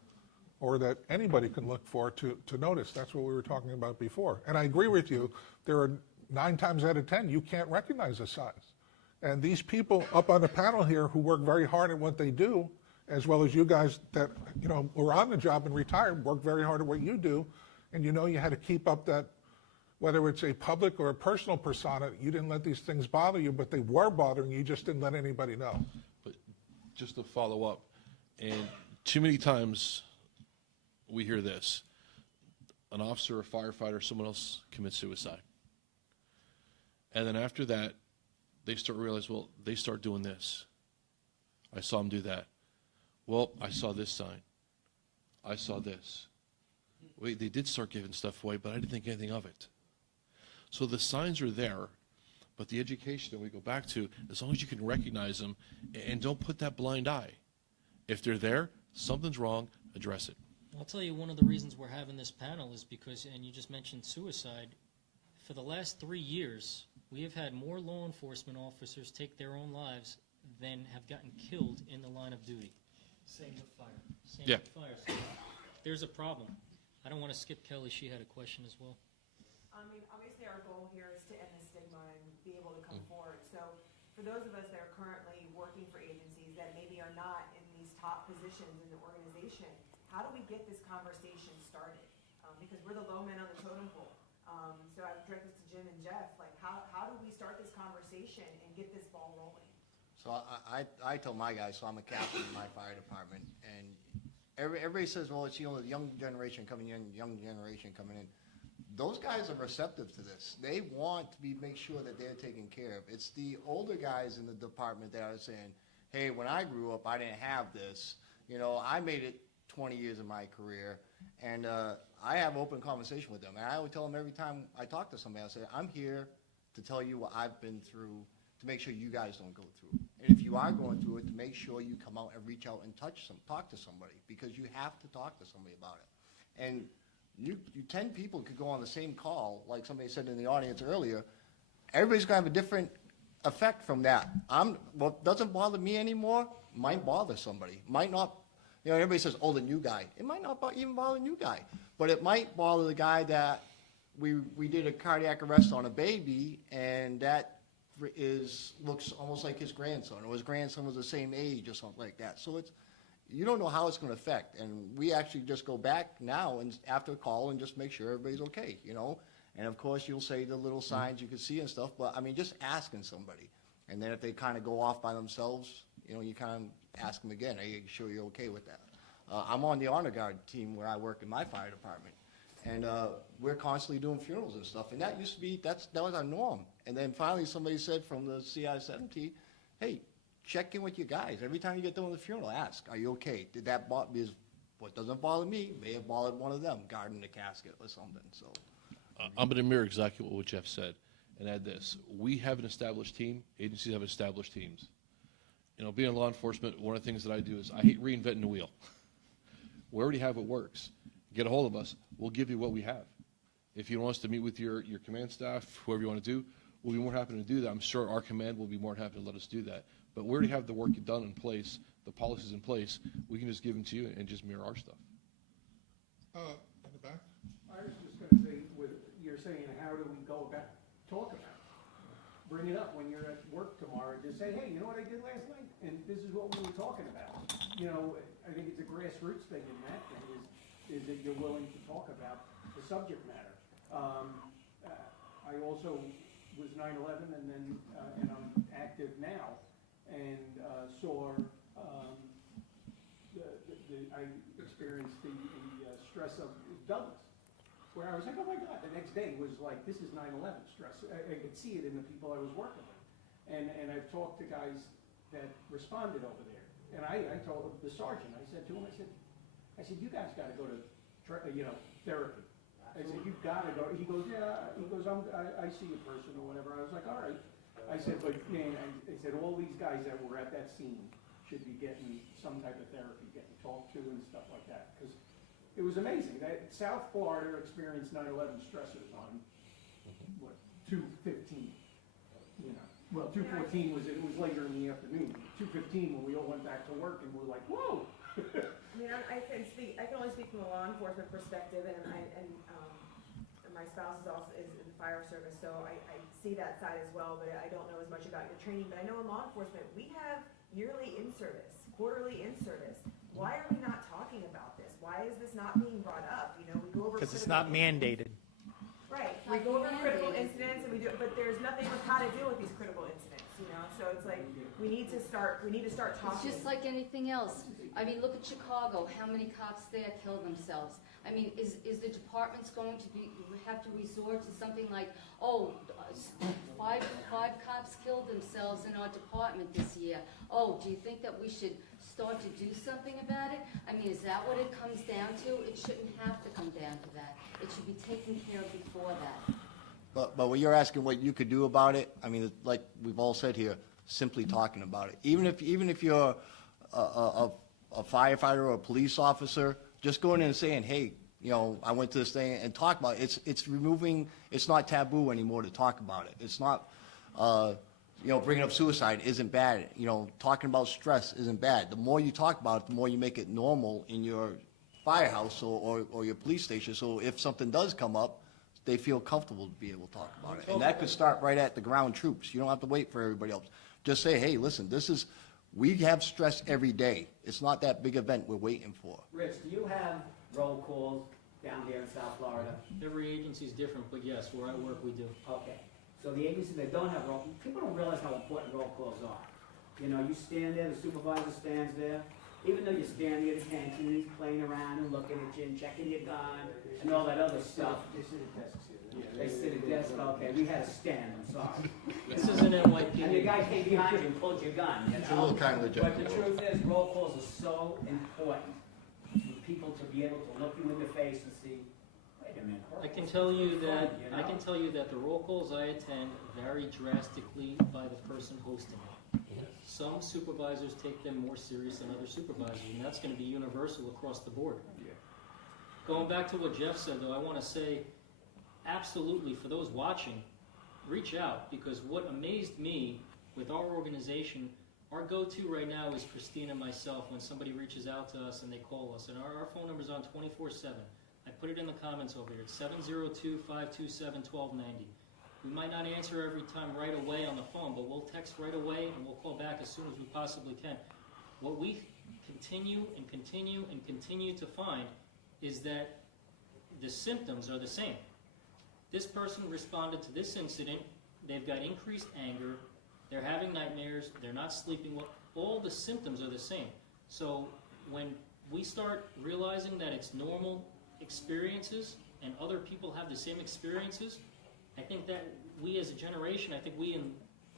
or that anybody can look for to notice? That's what we were talking about before. And I agree with you. There are 9 times out of 10, you can't recognize the signs. And these people up on the panel here who work very hard at what they do, as well as you guys that, you know, were on the job and retired, work very hard at what you do, and you know you had to keep up that, whether it's a public or a personal persona, you didn't let these things bother you, but they were bothering you, you just didn't let anybody know. But just to follow up, and too many times we hear this, an officer, a firefighter, someone else commits suicide. And then after that, they start to realize, well, they start doing this. I saw them do that. Well, I saw this sign. I saw this. Wait, they did start giving stuff away, but I didn't think anything of it. So the signs are there, but the education that we go back to, as long as you can recognize them and don't put that blind eye. If they're there, something's wrong, address it. I'll tell you, one of the reasons we're having this panel is because, and you just mentioned suicide, for the last 3 years, we have had more law enforcement officers take their own lives than have gotten killed in the line of duty. Same with fire. Same Yeah. with fire. So there's a problem. I don't want to skip Kelly. She had a question as well. I mean, obviously our goal here is to end the stigma and be able to come forward. So for those of us that are currently working for agencies that maybe are not in these top positions in the organization, how do we get this conversation started? Because we're the low men on the totem pole. So I would direct this to Jim and Jeff, like how do we start this conversation and get this ball rolling? So I tell my guys, so I'm a captain in my fire department, and everybody says, well, it's, you know, the young generation coming in, young generation coming in. Those guys are receptive to this. They want to make sure that they're taken care of. It's the older guys in the department that are saying, hey, when I grew up, I didn't have this. You know, I made it 20 years of my career, and I have open conversation with them. And I would tell them every time I talk to somebody, I say, I'm here to tell you what I've been through, to make sure you guys don't go through. And if you are going through it, to make sure you come out and reach out and talk to somebody, because you have to talk to somebody about it. And you 10 people could go on the same call, like somebody said in the audience earlier. Everybody's gonna have a different effect from that. What doesn't bother me anymore might bother somebody. Might not, you know, everybody says, oh, the new guy. It might not even bother the new guy, but it might bother the guy that we did a cardiac arrest on a baby, and that looks almost like his grandson, or his grandson was the same age or something like that. So you don't know how it's gonna affect, and we actually just go back now and after a call and just make sure everybody's okay, you know? And of course, you'll say the little signs you can see and stuff, but I mean, just asking somebody. And then if they kind of go off by themselves, you know, you kind of ask them again, are you sure you're okay with that? I'm on the honor guard team where I work in my fire department. And we're constantly doing funerals and stuff. And that used to be, that was our norm. And then finally somebody said from the CI-70, hey, check in with your guys. Every time you get done with the funeral, ask, are you okay? Did that bother me? What doesn't bother me may have bothered one of them, guarding the casket or something, so. I'm going to mirror exactly what Jeff said and add this. We have an established team. Agencies have established teams. You know, being in law enforcement, one of the things that I do is I hate reinventing the wheel. We already have what works. Get a hold of us. We'll give you what we have. If you want us to meet with your command staff, whoever you want to do, we'll be more happy to do that. I'm sure our command will be more happy to let us do that. But we already have the work done in place, the policies in place. We can just give them to you and just mirror our stuff. In the back? I was just gonna say, you're saying, how do we go about, talk about it? Bring it up when you're at work tomorrow, just say, hey, you know what I did last night? And this is what we were talking about. You know, I think it's a grassroots thing in that thing, is that you're willing to talk about the subject matter. I also was 9/11 and then, and I'm active now, and saw, I experienced the stress of Douglas, where I was like, oh my God, the next day was like, this is 9/11 stress. I could see it in the people I was working with. And I've talked to guys that responded over there. And I told the sergeant, I said to him, I said, you guys gotta go to, therapy. I said, you've gotta go. He goes, yeah, I see a person or whatever. I was like, all right. I said, but man, I said, all these guys that were at that scene should be getting some type of therapy, getting talked to and stuff like that. Because it was amazing. That South Florida experienced 9/11 stressors on, what, 2/15, you know. Well, 2/14 it was later in the afternoon. 2/15 when we all went back to work and we're like, whoa. I mean, I can only speak from a law enforcement perspective, and my spouse is in the fire service, so I see that side as well, but I don't know as much about your training. But I know in law enforcement, we have yearly in-service, quarterly in-service. Why are we not talking about this? Why is this not being brought up? You know, we go over. Because it's not mandated. Right, we go over critical incidents, and we do, but there's nothing with how to deal with these critical incidents, you know? So it's like, we need to start talking. It's just like anything else. I mean, look at Chicago, how many cops there kill themselves? I mean, is the department's going to have to resort to something like, five cops killed themselves in our department this year. Oh, do you think that we should start to do something about it? I mean, is that what it comes down to? It shouldn't have to come down to that. It should be taken care of before that. But when you're asking what you could do about it, I mean, like we've all said here, simply talking about it. Even if you're a firefighter or a police officer, just going in and saying, hey, you know, I went to this thing and talk about it. It's removing, it's not taboo anymore to talk about it. It's not, you know, bringing up suicide isn't bad. You know, talking about stress isn't bad. The more you talk about it, the more you make it normal in your firehouse or your police station. So if something does come up, they feel comfortable to be able to talk about it. And that could start right at the ground troops. You don't have to wait for everybody else. Just say, hey, listen, we have stress every day. It's not that big event we're waiting for. Rich, do you have roll calls down there in South Florida? Every agency is different, but yes, where I work, we do. Okay, so the agencies that don't have roll, people don't realize how important roll calls are. You know, you stand there, the supervisor stands there, even though you're standing at attention, he's playing around and looking at you and checking your gun and all that other stuff. They sit at desks here. They sit at desk, okay, we had to stand, I'm sorry. This isn't NYPD. And the guy came behind you and pulled your gun, you know? It's a little kind of But the truth is, roll calls are so important for people to be able to look you in the face and see, wait a minute. I can tell you that, You know? I can tell you that the roll calls I attend vary drastically by the person hosting it. Some supervisors take them more serious than other supervisors, and that's gonna be universal across the board. Going back to what Jeff said, though, I wanna say, absolutely, for those watching, reach out, because what amazed me with our organization, our go-to right now is Christine and myself when somebody reaches out to us and they call us, and our phone number's on 24/7. I put it in the comments over here. It's 702-527-1290. We might not answer every time right away on the phone, but we'll text right away and we'll call back as soon as we possibly can. What we continue and continue and continue to find is that the symptoms are the same. This person responded to this incident, they've got increased anger, they're having nightmares, they're not sleeping well, all the symptoms are the same. So when we start realizing that it's normal experiences and other people have the same experiences, I think that we as a generation, I think we and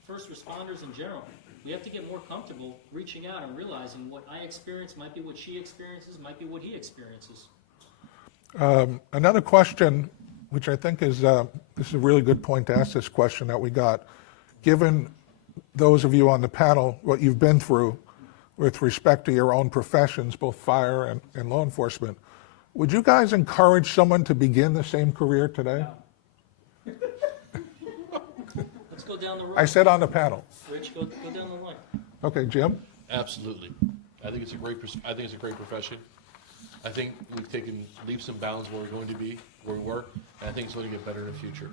first responders in general, we have to get more comfortable reaching out and realizing what I experience might be what she experiences, might be what he experiences. Another question, which I think is, this is a really good point to ask this question that we got. Given those of you on the panel, what you've been through with respect to your own professions, both fire and law enforcement, would you guys encourage someone to begin the same career today? Let's go down the road. I said on the panel. Rich, go down the line. Okay, Jim? Absolutely. I think it's a great profession. I think we've taken leaps and bounds where we're going to be, where we were, and I think it's going to get better in the future.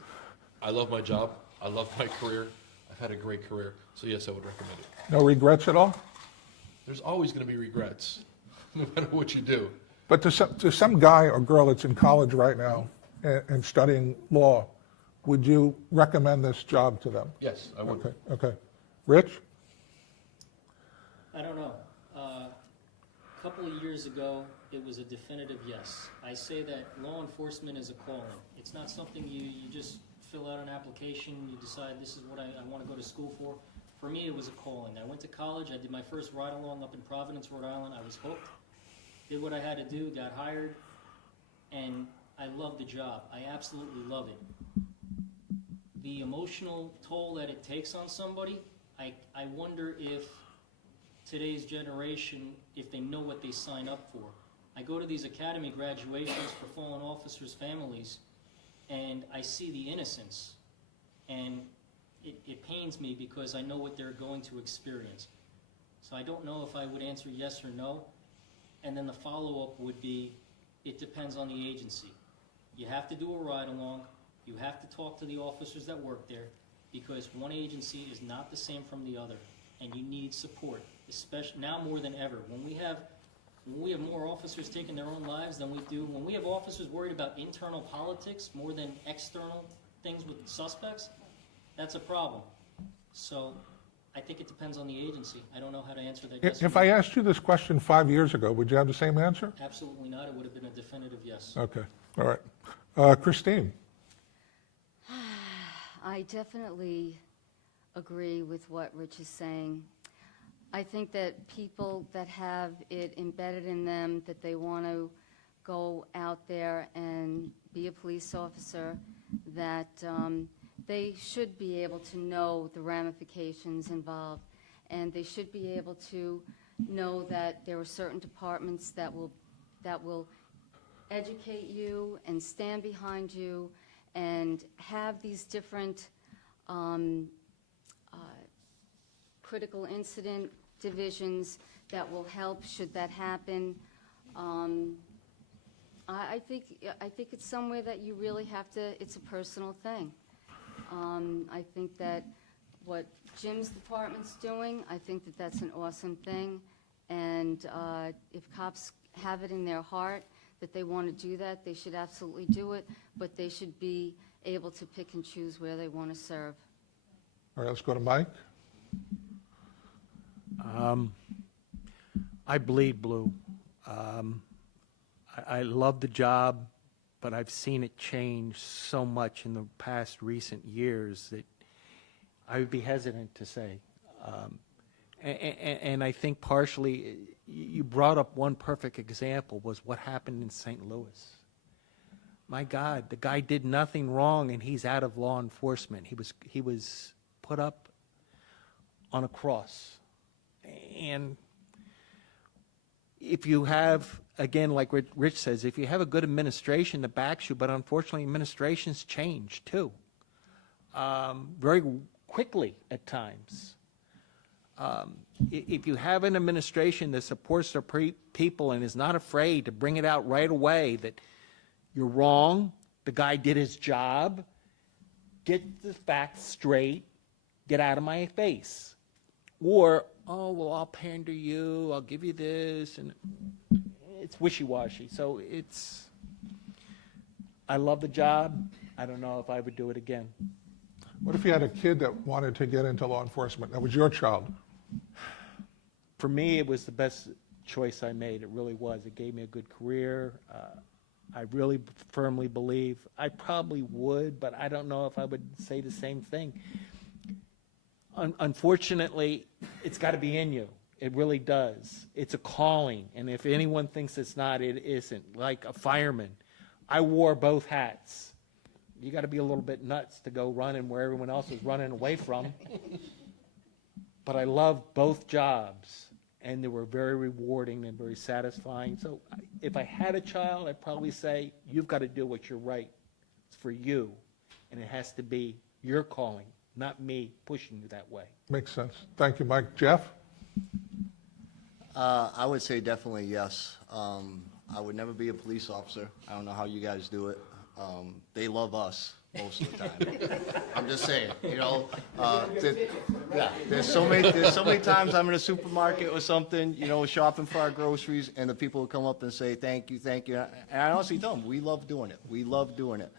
I love my job. I love my career. I've had a great career. So yes, I would recommend it. No regrets at all? There's always going to be regrets, no matter what you do. But to some guy or girl that's in college right now and studying law, would you recommend this job to them? Yes, I would. Okay. Rich? I don't know. A couple of years ago, it was a definitive yes. I say that law enforcement is a calling. It's not something you just fill out an application, you decide this is what I want to go to school for. For me, it was a calling. I went to college, I did my first ride-along up in Providence, Rhode Island. I was hooked, did what I had to do, got hired, and I love the job. I absolutely love it. The emotional toll that it takes on somebody, I wonder if today's generation, if they know what they sign up for. I go to these academy graduations for fallen officers' families, and I see the innocence, and it pains me because I know what they're going to experience. So I don't know if I would answer yes or no, and then the follow-up would be, it depends on the agency. You have to do a ride-along, you have to talk to the officers that work there, because one agency is not the same from the other, and you need support, especially now more than ever. When we have more officers taking their own lives than we do, when we have officers worried about internal politics more than external things with suspects, that's a problem. So I think it depends on the agency. I don't know how to answer that yes or If no. I asked you this question 5 years ago, would you have the same answer? Absolutely not. It would have been a definitive yes. Okay, all right. Christine? I definitely agree with what Rich is saying. I think that people that have it embedded in them that they want to go out there and be a police officer, that they should be able to know the ramifications involved, and they should be able to know that there are certain departments that will educate you and stand behind you and have these different critical incident divisions that will help should that happen. I think it's somewhere that you really have to, it's a personal thing. I think that what Jim's department's doing, I think that that's an awesome thing. And if cops have it in their heart that they want to do that, they should absolutely do it, but they should be able to pick and choose where they want to serve. All right, let's go to Mike. I bleed blue. I love the job, but I've seen it change so much in the past recent years that I would be hesitant to say. And I think partially, you brought up one perfect example, was what happened in St. Louis. My God, the guy did nothing wrong, and he's out of law enforcement. He was put up on a cross. And if you have, again, like Rich says, if you have a good administration that backs you, but unfortunately administrations change too, very quickly at times. If you have an administration that supports their people and is not afraid to bring it out right away that you're wrong, the guy did his job, get the facts straight, get out of my face. Or, oh, well, I'll pander you, I'll give you this, and it's wishy-washy. So I love the job. I don't know if I would do it again. What if you had a kid that wanted to get into law enforcement? That was your child. For me, it was the best choice I made. It really was. It gave me a good career. I really firmly believe I probably would, but I don't know if I would say the same thing. Unfortunately, it's got to be in you. It really does. It's a calling, and if anyone thinks it's not, it isn't. Like a fireman, I wore both hats. You got to be a little bit nuts to go running where everyone else is running away from. But I loved both jobs, and they were very rewarding and very satisfying. So if I had a child, I'd probably say, you've got to do what you're right. It's for you, and it has to be your calling, not me pushing you that way. Makes sense. Thank you, Mike. Jeff? I would say definitely yes. I would never be a police officer. I don't know how you guys do it. They love us most of the time. I'm just saying, you know. There's so many times I'm in a supermarket or something, you know, shopping for our groceries, and the people will come up and say, thank you, thank you. And I honestly tell them, we love doing it. We love doing it.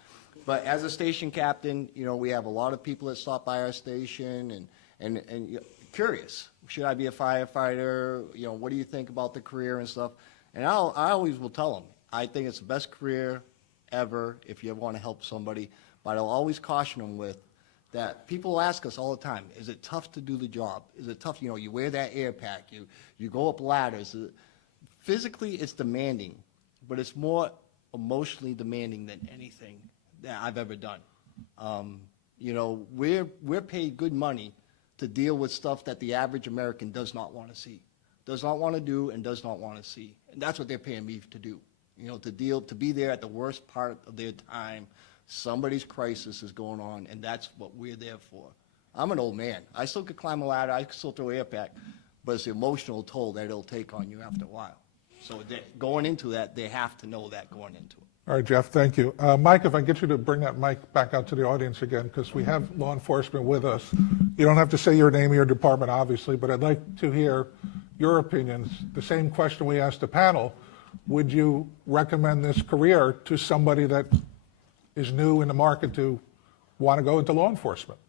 But as a station captain, you know, we have a lot of people that stop by our station and curious. Should I be a firefighter? You know, what do you think about the career and stuff? And I always will tell them, I think it's the best career ever if you ever want to help somebody. But I'll always caution them with that. People ask us all the time, is it tough to do the job? Is it tough? You know, you wear that air pack, you go up ladders. Physically, it's demanding, but it's more emotionally demanding than anything that I've ever done. You know, we're paid good money to deal with stuff that the average American does not want to see, does not want to do, and does not want to see. And that's what they're paying me to do. You know, to be there at the worst part of their time. Somebody's crisis is going on, and that's what we're there for. I'm an old man. I still could climb a ladder. I could still throw air pack, but it's the emotional toll that it'll take on you after a while. So going into that, they have to know that going into it. All right, Jeff, thank you. Mike, if I get you to bring that mic back out to the audience again, because we have law enforcement with us. You don't have to say your name or your department, obviously, but I'd like to hear your opinions. The same question we asked the panel, would you recommend this career to somebody that is new in the market to want to go into law enforcement?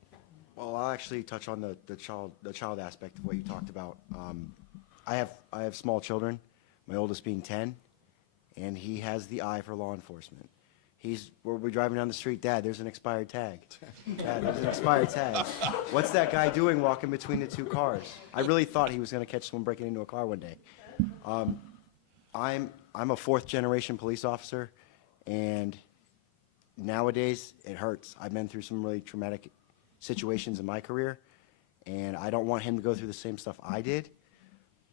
Well, I'll actually touch on the child aspect of what you talked about. I have small children, my oldest being 10, and he has the eye for law enforcement. we'll be driving down the street, Dad, there's an expired tag. Dad, there's an expired tag. What's that guy doing walking between the two cars? I really thought he was going to catch someone breaking into a car one day. I'm a fourth generation police officer, and nowadays it hurts. I've been through some really traumatic situations in my career, and I don't want him to go through the same stuff I did,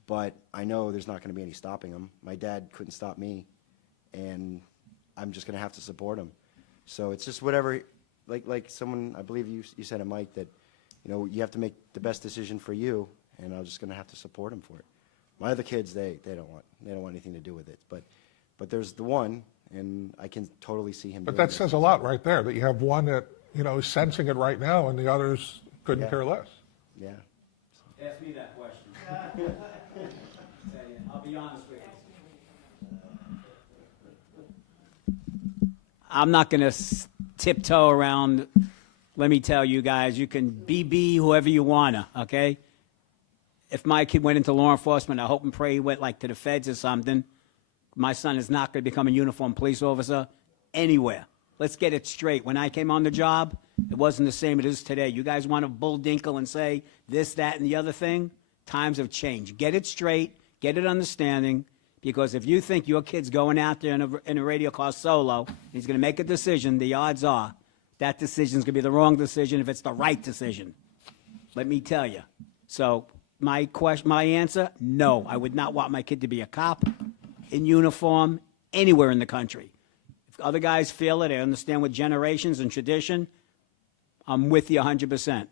but I know there's not going to be any stopping him. My dad couldn't stop me, and I'm just going to have to support him. So it's just whatever, like someone, I believe you said it, Mike, that, you know, you have to make the best decision for you, and I'm just going to have to support him for it. My other kids, they don't want anything to do with it, but there's the one, and I can totally see him But doing that it. says a lot right there, that you have one that, you know, is sensing it right now and the others couldn't Yeah. care less. Yeah. Ask me that question. I'll be honest with you. I'm not going to tiptoe around. Let me tell you guys, you can be whoever you want to, okay? If my kid went into law enforcement, I hope and pray he went like to the feds or something. My son is not going to become a uniformed police officer anywhere. Let's get it straight. When I came on the job, it wasn't the same it is today. You guys want to bull dinkle and say this, that, and the other thing? Times have changed. Get it straight. Get it understanding. Because if you think your kid's going out there in a radio car solo, he's going to make a decision, the odds are that decision's going to be the wrong decision if it's the right decision. Let me tell you. So my answer, no. I would not want my kid to be a cop in uniform anywhere in the country. If other guys feel it, I understand with generations and tradition, I'm with you 100%.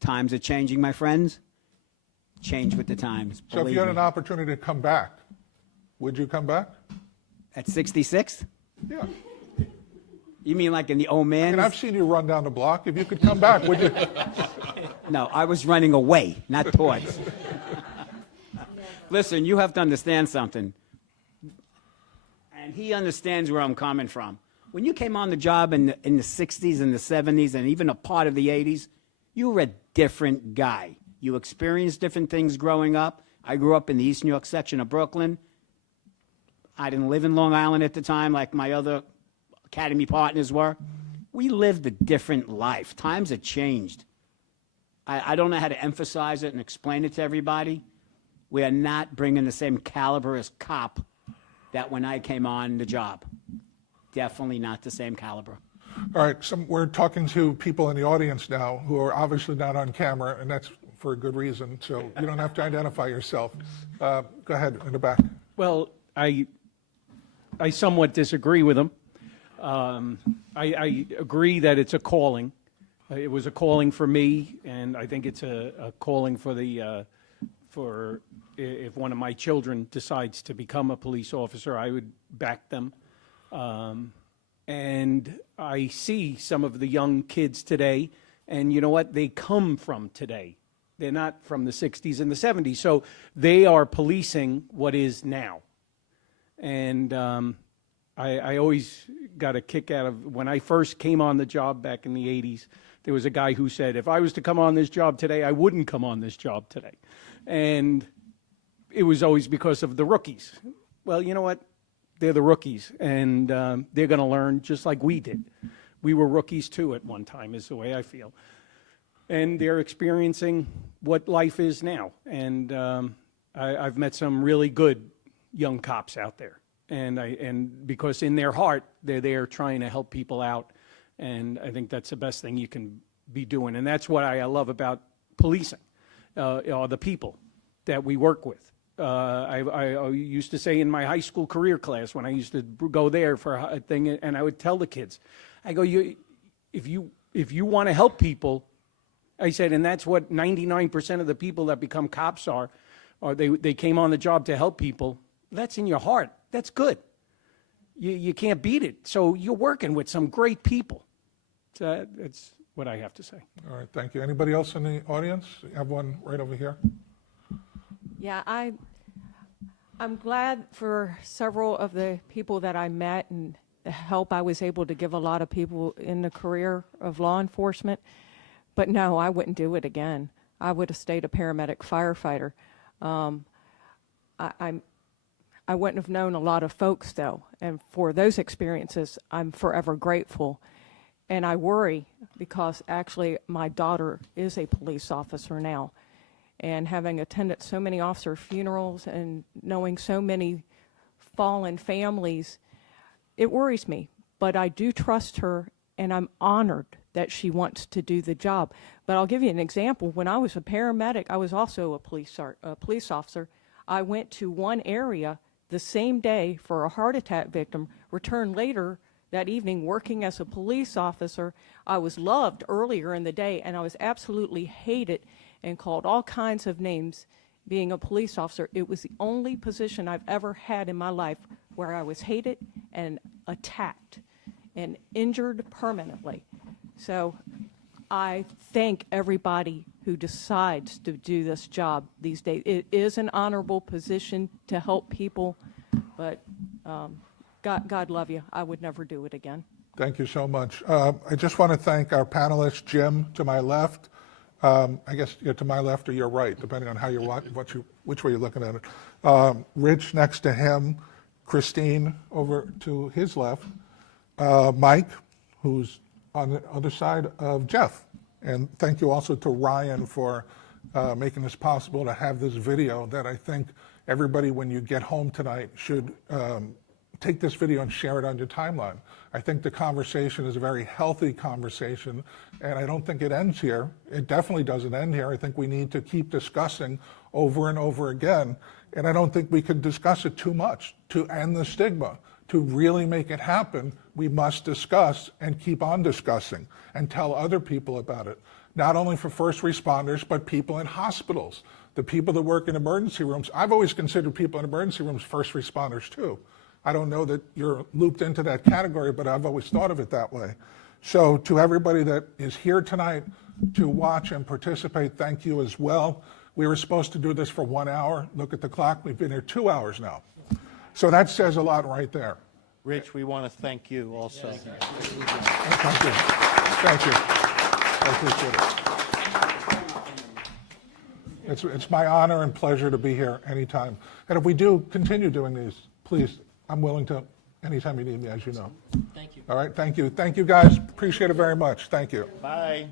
Times are changing, my friends. Change with the times. So if Believe you had me. an opportunity to come back, would you come back? At 66? Yeah. You mean like in the old man? And I've seen you run down the block. If you could come back, would you? No, I was running away, not towards. Listen, you have to understand something. And he understands where I'm coming from. When you came on the job in the 60s and the 70s and even a part of the 80s, you were a different guy. You experienced different things growing up. I grew up in the East New York section of Brooklyn. I didn't live in Long Island at the time like my other academy partners were. We lived a different life. Times have changed. I don't know how to emphasize it and explain it to everybody. We are not bringing the same caliber as cop that when I came on the job. Definitely not the same caliber. All right, we're talking to people in the audience now who are obviously not on camera, and that's for a good reason, so you don't have to identify yourself. Go ahead, in the back. Well, I somewhat disagree with him. I agree that it's a calling. It was a calling for me, and I think it's a calling for if one of my children decides to become a police officer, I would back them. And I see some of the young kids today, and you know what? They come from today. They're not from the 60s and the 70s. So they are policing what is now. And I always got a kick out of when I first came on the job back in the 80s. There was a guy who said, if I was to come on this job today, I wouldn't come on this job today. And it was always because of the rookies. Well, you know what? They're the rookies, and they're going to learn just like we did. We were rookies, too, at one time, is the way I feel. And they're experiencing what life is now. And I've met some really good young cops out there. And because in their heart, they're there trying to help people out. And I think that's the best thing you can be doing. And that's what I love about policing, are the people that we work with. I used to say in my high school career class when I used to go there for a thing, and I would tell the kids, I go, if you want to help people, I said, and that's what 99% of the people that become cops are they came on the job to help people. That's in your heart. That's good. You can't beat it. So you're working with some great people. So that's what I have to say. All right, thank you. Anybody else in the audience? You have one right over here. Yeah, I'm glad for several of the people that I met and the help I was able to give a lot of people in the career of law enforcement. But no, I wouldn't do it again. I would have stayed a paramedic firefighter. I I wouldn't have known a lot of folks, though. And for those experiences, I'm forever grateful. And I worry because actually my daughter is a police officer now. And having attended so many officer funerals and knowing so many fallen families, it worries me. But I do trust her, and I'm honored that she wants to do the job. But I'll give you an example. When I was a paramedic, I was also a police officer. I went to one area the same day for a heart attack victim, returned later that evening working as a police officer. I was loved earlier in the day, and I was absolutely hated and called all kinds of names being a police officer. It was the only position I've ever had in my life where I was hated and attacked and injured permanently. So I thank everybody who decides to do this job these days. It is an honorable position to help people, but God love you. I would never do it again. Thank you so much. I just want to thank our panelists, Jim to my left, I guess you're to my left or your right, depending on how you're which way you're looking at it. Rich next to him, Christine over to his left, Mike, who's on the other side of Jeff. And thank you also to Ryan for making this possible to have this video that I think everybody, when you get home tonight, should take this video and share it on your timeline. I think the conversation is a very healthy conversation, and I don't think it ends here. It definitely doesn't end here. I think we need to keep discussing over and over again, and I don't think we could discuss it too much. To end the stigma, to really make it happen, we must discuss and keep on discussing and tell other people about it, not only for first responders, but people in hospitals, the people that work in emergency rooms. I've always considered people in emergency rooms first responders too. I don't know that you're looped into that category, but I've always thought of it that way. So to everybody that is here tonight to watch and participate, thank you as well. We were supposed to do this for 1 hour. Look at the clock, we've been here 2 hours now. So that says a lot right there. Rich, we want to thank you also. Thank you. Thank you. I appreciate it. It's my honor and pleasure to be here anytime. And if we do continue doing these, please, I'm willing to, anytime you need me, as you know. Thank you. All right, thank you. Thank you, guys. Appreciate it very much. Thank you. Bye.